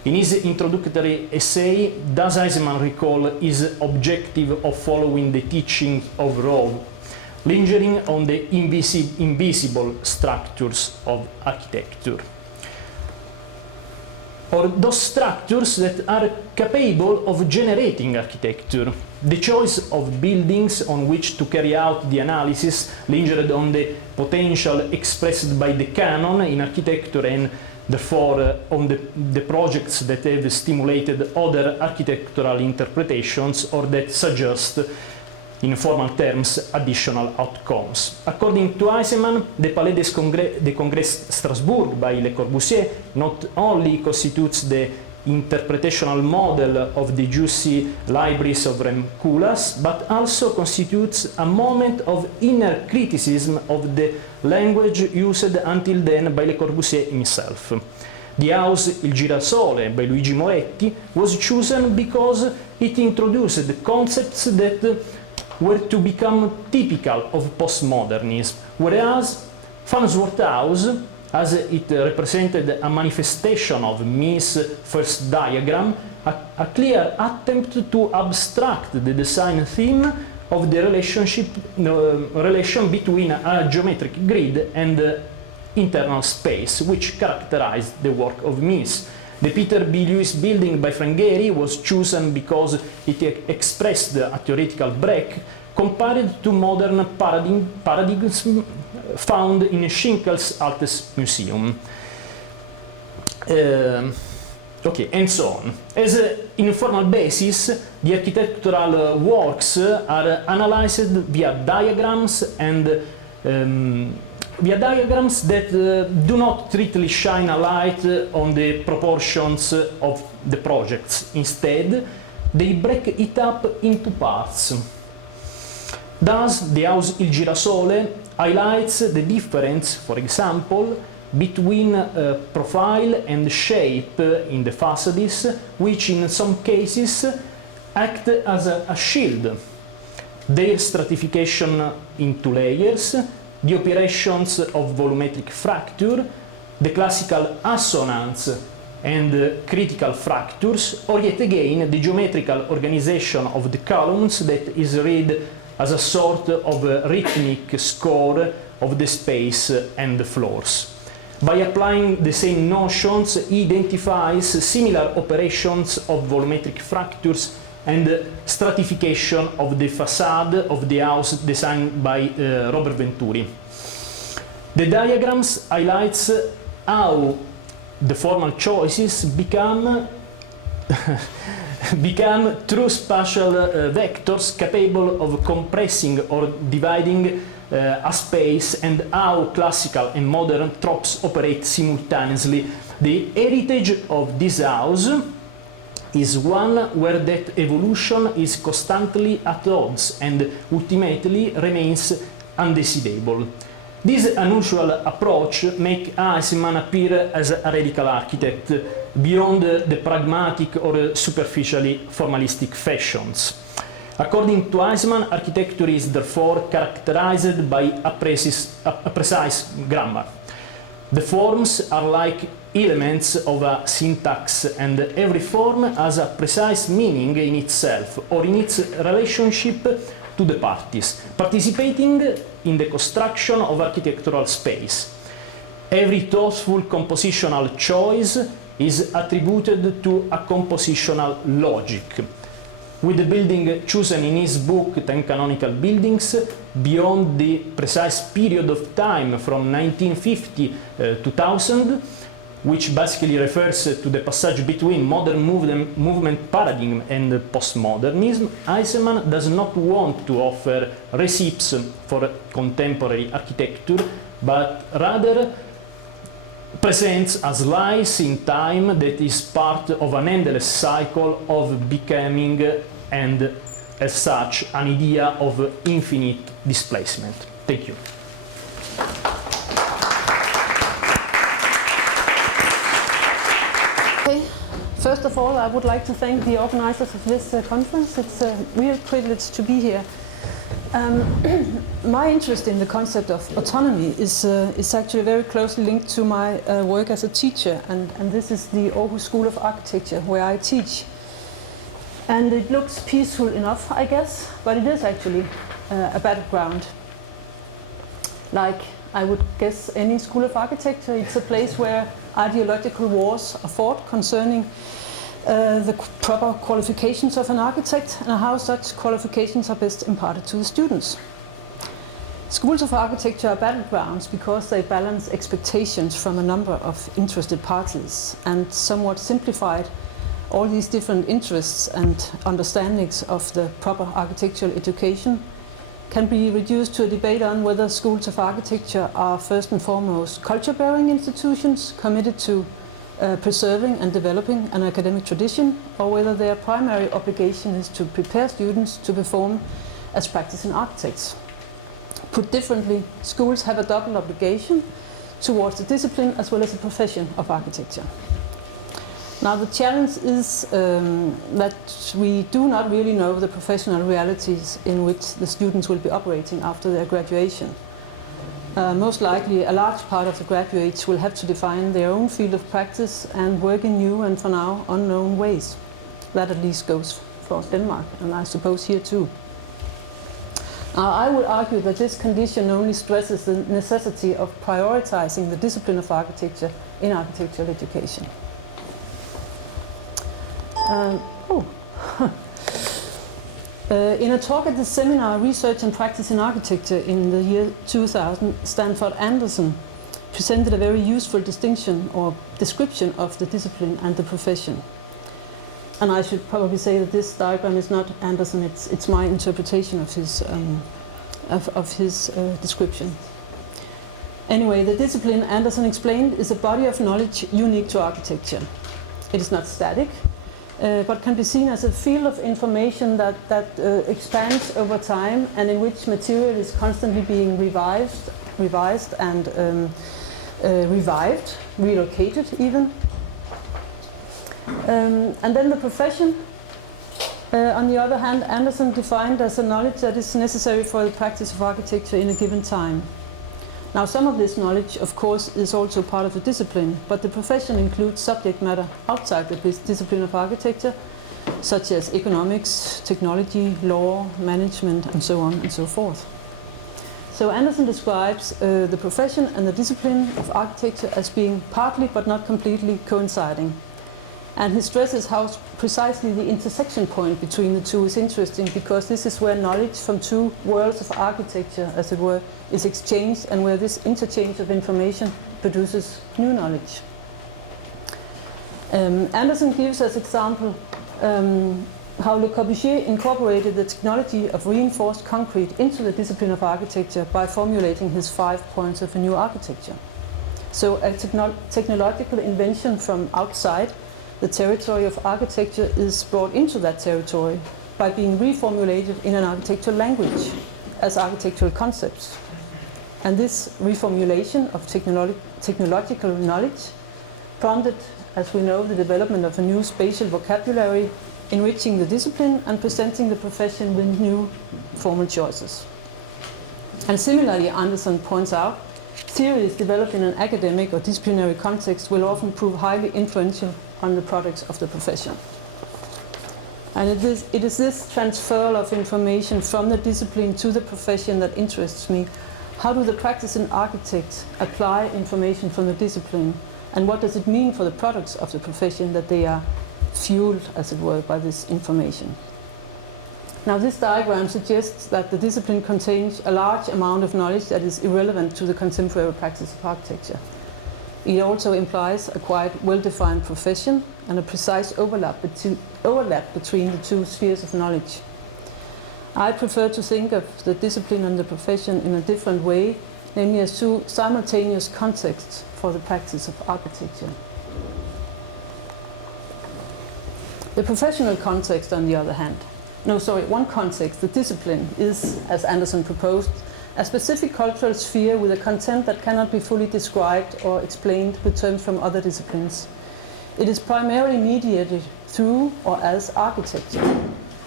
In his introductory essay, does Eisenman recall his objective of following the teachings of Rowe, lingering on the invisible structures of architecture, or those structures that are capable of generating architecture? The choice of buildings on which to carry out the analysis lingered on the potential expressed by the canon in architecture, and therefore on the projects that have stimulated other architectural interpretations or that suggest, in formal terms, additional outcomes. According to Eisenman, the Palais des Congrès Strasbourg by Le Corbusier not only constitutes the interpretational model of the juicy libraries of Remculas, but also constitutes a moment of inner criticism of the language used until then by Le Corbusier himself. The house Il Girasole by Luigi Moretti was chosen because it introduced concepts that were to become typical of postmodernism, whereas Farnsworth House, as it represented a manifestation of Mies' first diagram, a clear attempt to abstract the design theme of the relation between a geometric grid and internal space, which characterized the work of Mies. The Peter B. Lewis building by Frank Gehry was chosen because it expressed a theoretical break compared to modern paradigms found in Schinkel's Altes Museum. Okay, and so on. As an informal basis, the architectural works are analyzed via diagrams and via diagrams that do not strictly shine a light on the proportions of the projects. Instead, they break it up into parts. Thus, the house Il Girasole highlights the difference, for example, between profile and shape in the facades, which in some cases act as a shield. Their stratification into layers, the operations of volumetric fracture, the classical assonance and critical fractures, or yet again the geometrical organization of the columns that is read as a sort of a rhythmic score of the space and the floors. By applying the same notions, he identifies similar operations of volumetric fractures and stratification of the facade of the house designed by Robert Venturi. The diagrams highlights how the formal choices become true spatial vectors capable of compressing or dividing a space, and how classical and modern tropes operate simultaneously. The heritage of this house is one where that evolution is constantly at odds and ultimately remains undecidable. This unusual approach makes Eisenman appear as a radical architect beyond the pragmatic or superficially formalistic fashions. According to Eisenman, architecture is therefore characterized by a precise grammar. The forms are like elements of a syntax, and every form has a precise meaning in itself or in its relationship to the parties, participating in the construction of architectural space. Every thoughtful compositional choice is attributed to a compositional logic. With the building chosen in his book 10 Canonical Buildings, beyond the precise period of time from 1950 to 2000, which basically refers to the passage between modern movement paradigm and postmodernism, Eisenman does not want to offer recipes for contemporary architecture, but rather presents a slice in time that is part of an endless cycle of becoming, and as such an idea of infinite displacement. Thank you. Okay. First of all, I would like to thank the organizers of this conference. It's a real privilege to be here. My interest in the concept of autonomy is actually very closely linked to my work as a teacher, and this is the Aarhus School of Architecture where I teach. And it looks peaceful enough, I guess, but it is actually a battleground. Like I would guess any school of architecture, it's a place where ideological wars are fought concerning the proper qualifications of an architect and how such qualifications are best imparted to the students. Schools of architecture are battlegrounds because they balance expectations from a number of interested parties, and somewhat simplified, all these different interests and understandings of the proper architectural education can be reduced to a debate on whether schools of architecture are first and foremost culture-bearing institutions committed to preserving and developing an academic tradition, or whether their primary obligation is to prepare students to perform as practicing architects. Put differently, schools have a double obligation towards the discipline as well as the profession of architecture. Now the challenge is that we do not really know the professional realities in which the students will be operating after their graduation. Most likely a large part of the graduates will have to define their own field of practice and work in new and for now unknown ways. That at least goes for Denmark, and I suppose here too. I would argue that this condition only stresses the necessity of prioritizing the discipline of architecture in architectural education. In a talk at the seminar Research and Practice in Architecture in the year 2000, Stanford Anderson presented a very useful distinction or description of the discipline and the profession. And I should probably say that this diagram is not Anderson, it's my interpretation of his description. Anyway, the discipline, Anderson explained, is a body of knowledge unique to architecture. It is not static, but can be seen as a field of information that expands over time and in which material is constantly being revised and revived, relocated even. And then the profession, on the other hand, Anderson defined as a knowledge that is necessary for the practice of architecture in a given time. Now, some of this knowledge, of course, is also part of the discipline, but the profession includes subject matter outside the discipline of architecture, such as economics, technology, law, management, and so on and so forth. So Anderson describes the profession and the discipline of architecture as being partly but not completely coinciding. And he stresses how precisely the intersection point between the two is interesting, because this is where knowledge from two worlds of architecture, as it were, is exchanged, and where this interchange of information produces new knowledge. Anderson gives as example how Le Corbusier incorporated the technology of reinforced concrete into the discipline of architecture by formulating his 5 points of a new architecture. So a technological invention from outside the territory of architecture is brought into that territory by being reformulated in an architectural language as architectural concepts. And this reformulation of technological knowledge prompted, as we know, the development of a new spatial vocabulary, enriching the discipline and presenting the profession with new formal choices. And similarly, Anderson points out, theories developed in an academic or disciplinary context will often prove highly influential on the products of the profession. And it is this transfer of information from the discipline to the profession that interests me. How do the practicing architects apply information from the discipline? And what does it mean for the products of the profession that they are fueled, as it were, by this information? Now, this diagram suggests that the discipline contains a large amount of knowledge that is irrelevant to the contemporary practice of architecture. It also implies a quite well-defined profession and a precise overlap between the two spheres of knowledge. I prefer to think of the discipline and the profession in a different way, namely as two simultaneous contexts for the practice of architecture. The professional context, on the other hand, one context, the discipline, is, as Anderson proposed, a specific cultural sphere with a content that cannot be fully described or explained with terms from other disciplines. It is primarily mediated through or as architecture.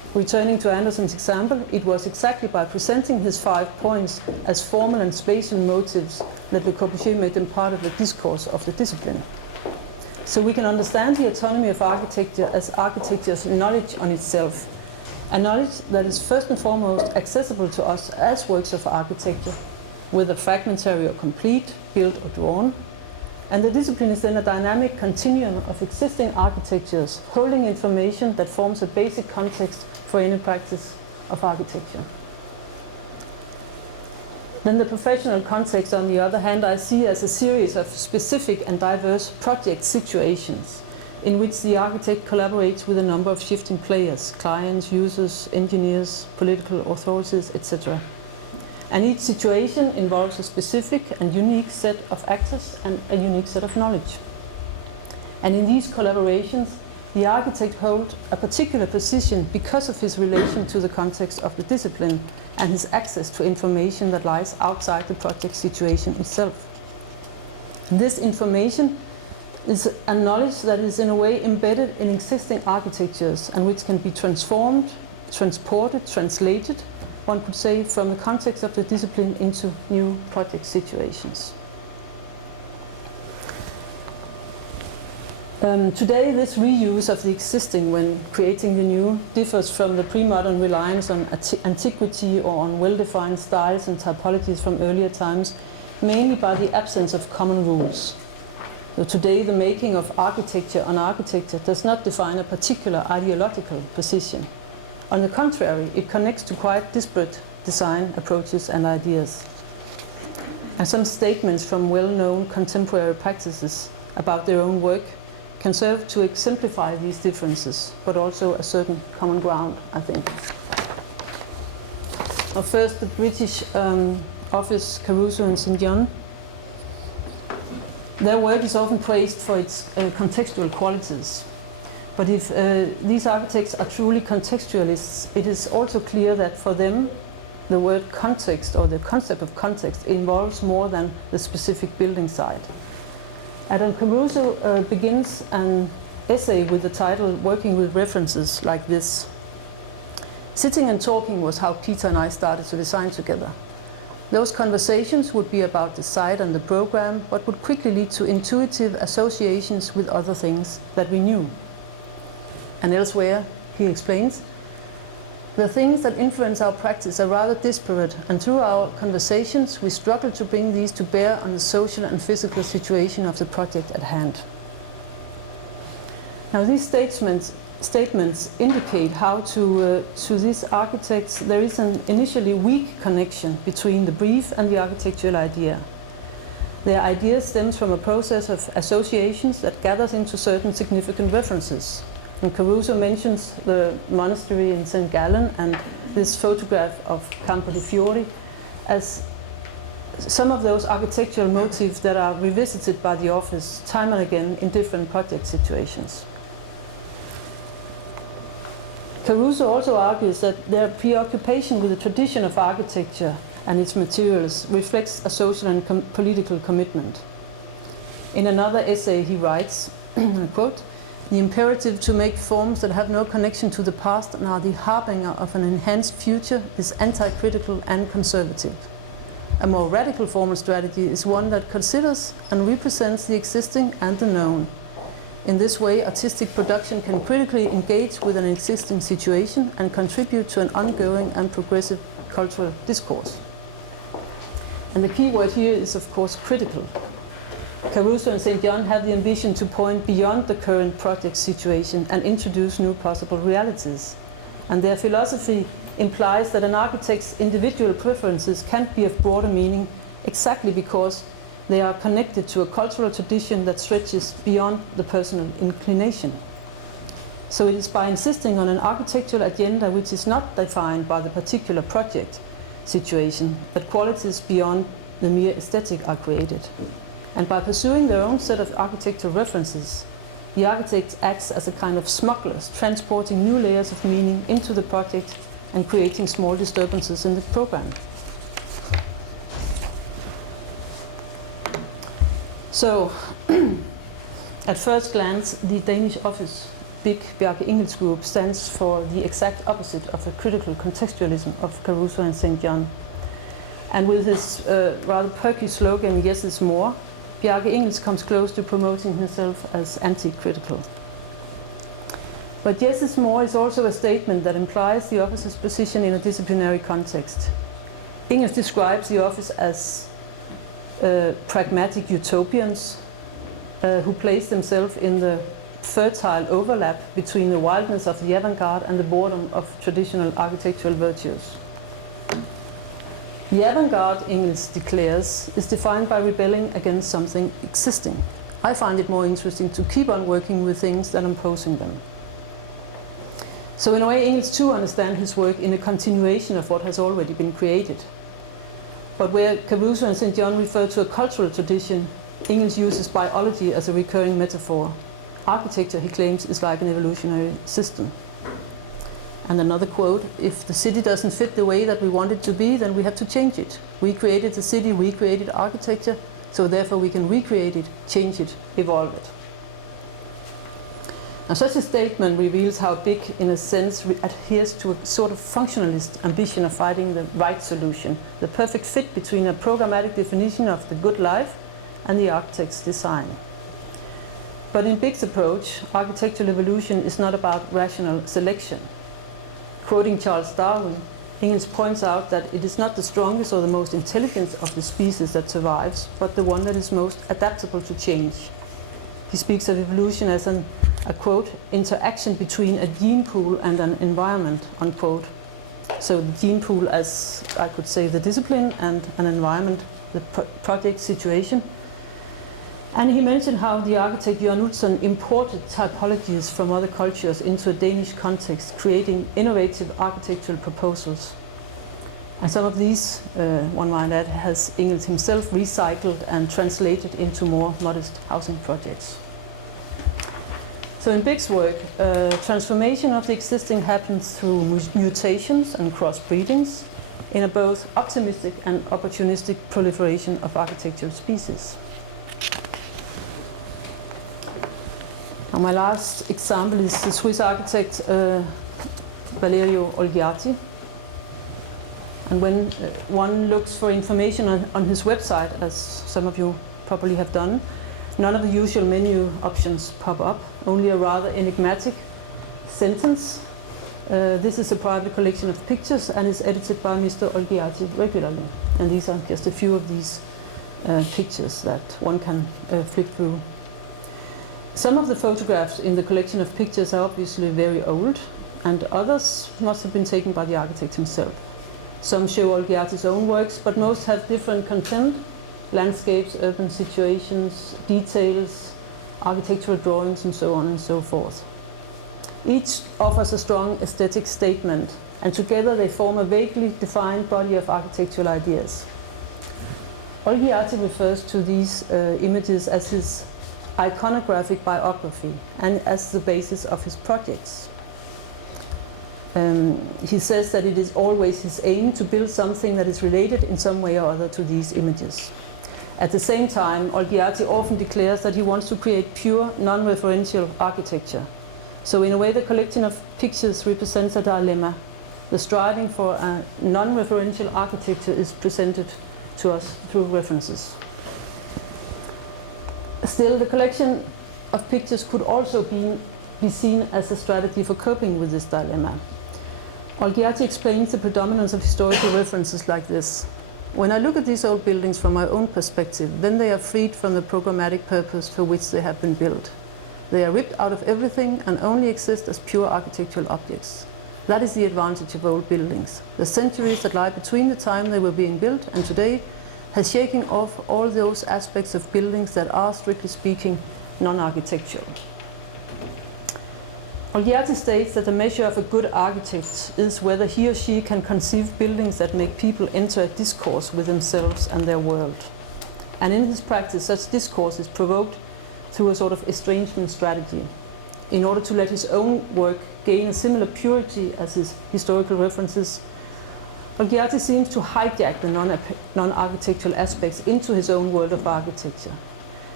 Returning to Anderson's example, it was exactly by presenting his 5 points as formal and spatial motives that Le Corbusier made them part of the discourse of the discipline. So we can understand the autonomy of architecture as architecture's knowledge on itself, a knowledge that is first and foremost accessible to us as works of architecture, whether fragmentary or complete, built or drawn. And the discipline is then a dynamic continuum of existing architectures holding information that forms a basic context for any practice of architecture. Then the professional context, on the other hand, I see as a series of specific and diverse project situations in which the architect collaborates with a number of shifting players, clients, users, engineers, political authorities, etc. And each situation involves a specific and unique set of actors and a unique set of knowledge. And in these collaborations, the architect holds a particular position because of his relation to the context of the discipline and his access to information that lies outside the project situation itself. This information is a knowledge that is in a way embedded in existing architectures and which can be transformed, transported, translated, one could say, from the context of the discipline into new project situations. Today, this reuse of the existing when creating the new differs from the pre-modern reliance on antiquity or on well-defined styles and typologies from earlier times, mainly by the absence of common rules. So today, the making of architecture on architecture does not define a particular ideological position. On the contrary, it connects to quite disparate design approaches and ideas. And some statements from well-known contemporary practices about their own work can serve to exemplify these differences, but also a certain common ground, I think. Now first, the British office Caruso and St. John. Their work is often praised for its contextual qualities. But if these architects are truly contextualists, it is also clear that for them, the word context or the concept of context involves more than the specific building site. Adam Caruso begins an essay with the title "Working with References" like this. Sitting and talking was how Peter and I started to design together. Those conversations would be about the site and the program, but would quickly lead to intuitive associations with other things that we knew. And elsewhere, he explains, the things that influence our practice are rather disparate, and through our conversations we struggle to bring these to bear on the social and physical situation of the project at hand. Now these statements indicate how to these architects there is an initially weak connection between the brief and the architectural idea. Their idea stems from a process of associations that gathers into certain significant references. And Caruso mentions the monastery in St. Gallen and this photograph of Campo di Fiori as some of those architectural motifs that are revisited by the office time and again in different project situations. Caruso also argues that their preoccupation with the tradition of architecture and its materials reflects a social and political commitment. In another essay he writes, quote, "The imperative to make forms that have no connection to the past and are the harbinger of an enhanced future is anti-critical and conservative. A more radical formal strategy is one that considers and represents the existing and the known. In this way, artistic production can critically engage with an existing situation and contribute to an ongoing and progressive cultural discourse." And the key word here is, of course, critical. Caruso and St. John have the ambition to point beyond the current project situation and introduce new possible realities. And their philosophy implies that an architect's individual preferences can't be of broader meaning exactly because they are connected to a cultural tradition that stretches beyond the personal inclination. So it is by insisting on an architectural agenda which is not defined by the particular project situation that qualities beyond the mere aesthetic are created. And by pursuing their own set of architectural references, the architect acts as a kind of smugglers, transporting new layers of meaning into the project and creating small disturbances in the program. So, at first glance, the Danish office big Bjarke Ingels group stands for the exact opposite of a critical contextualism of Caruso and St. John. And with his rather perky slogan, "Yes is more," Bjarke Ingels comes close to promoting himself as anti-critical. But "yes is more" is also a statement that implies the office's position in a disciplinary context. Ingels describes the office as pragmatic utopians who place themselves in the fertile overlap between the wildness of the avant-garde and the boredom of traditional architectural virtues. The avant-garde, Ingels declares, is defined by rebelling against something existing. I find it more interesting to keep on working with things than imposing them. So in a way, Ingels too understands his work in a continuation of what has already been created. But where Caruso and St. John refer to a cultural tradition, Ingels uses biology as a recurring metaphor. Architecture, he claims, is like an evolutionary system. And another quote, "If the city doesn't fit the way that we want it to be, then we have to change it. We created the city, we created architecture, so therefore we can recreate it, change it, evolve it." Now, such a statement reveals how Big, in a sense, adheres to a sort of functionalist ambition of finding the right solution, the perfect fit between a programmatic definition of the good life and the architect's design. But in Big's approach, architectural evolution is not about rational selection. Quoting Charles Darwin, Ingels points out that it is not the strongest or the most intelligent of the species that survives, but the one that is most adaptable to change. He speaks of evolution as a quote, "interaction between a gene pool and an environment," unquote. So the gene pool as, I could say, the discipline, and an environment, the project situation. And he mentioned how the architect Jørn Utzon imported typologies from other cultures into a Danish context, creating innovative architectural proposals. And some of these, one might add, has Ingels himself recycled and translated into more modest housing projects. So in Big's work, transformation of the existing happens through mutations and crossbreedings in a both optimistic and opportunistic proliferation of architectural species. Now my last example is the Swiss architect Valerio Olgiati. And when one looks for information on his website, as some of you probably have done, none of the usual menu options pop up, only a rather enigmatic sentence. This is a private collection of pictures and is edited by Mr. Olgiati regularly. And these are just a few of these pictures that one can flip through. Some of the photographs in the collection of pictures are obviously very old, and others must have been taken by the architect himself. Some show Olgiati's own works, but most have different content: landscapes, urban situations, details, architectural drawings, and so on and so forth. Each offers a strong aesthetic statement, and together they form a vaguely defined body of architectural ideas. Olgiati refers to these images as his iconographic biography and as the basis of his projects. He says that it is always his aim to build something that is related in some way or other to these images. At the same time, Olgiati often declares that he wants to create pure, non-referential architecture. So in a way, the collection of pictures represents a dilemma. The striving for a non-referential architecture is presented to us through references. Still, the collection of pictures could also be seen as a strategy for coping with this dilemma. Olgiati explains the predominance of historical references like this. When I look at these old buildings from my own perspective, then they are freed from the programmatic purpose for which they have been built. They are ripped out of everything and only exist as pure architectural objects. That is the advantage of old buildings. The centuries that lie between the time they were being built and today has shaken off all those aspects of buildings that are, strictly speaking, non-architectural. Olgiati states that the measure of a good architect is whether he or she can conceive buildings that make people enter a discourse with themselves and their world. And in his practice, such discourse is provoked through a sort of estrangement strategy. In order to let his own work gain a similar purity as his historical references, Olgiati seems to hijack the non-architectural aspects into his own world of architecture.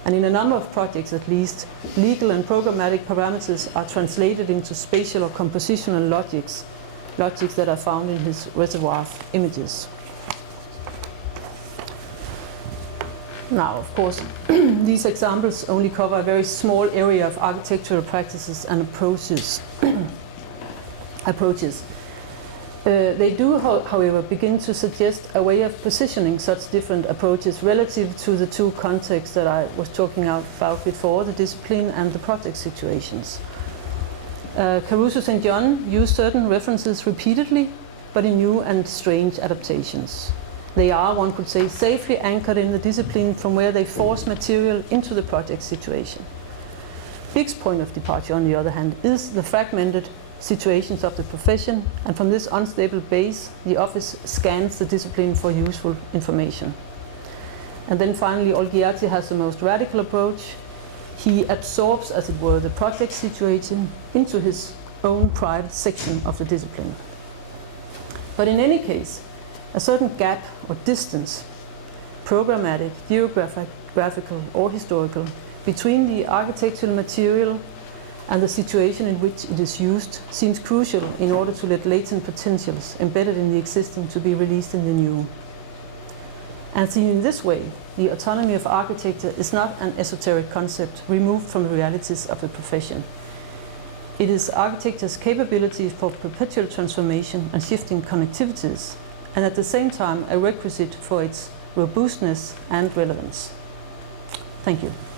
And in a number of projects at least, legal and programmatic parameters are translated into spatial or compositional logics that are found in his reservoir of images. Now, of course, these examples only cover a very small area of architectural practices and approaches. They do, however, begin to suggest a way of positioning such different approaches relative to the two contexts that I was talking about before, the discipline and the project situations. Caruso St. John used certain references repeatedly, but in new and strange adaptations. They are, one could say, safely anchored in the discipline from where they force material into the project situation. Big's point of departure, on the other hand, is the fragmented situations of the profession, and from this unstable base, the office scans the discipline for useful information. And then finally, Olgiati has the most radical approach. He absorbs, as it were, the project situation into his own private section of the discipline. But in any case, a certain gap or distance, programmatic, geographical or historical, between the architectural material and the situation in which it is used seems crucial in order to let latent potentials embedded in the existing to be released in the new. And seen in this way, the autonomy of architecture is not an esoteric concept removed from the realities of the profession. It is architecture's capability for perpetual transformation and shifting connectivities, and at the same time a requisite for its robustness and relevance. Thank you.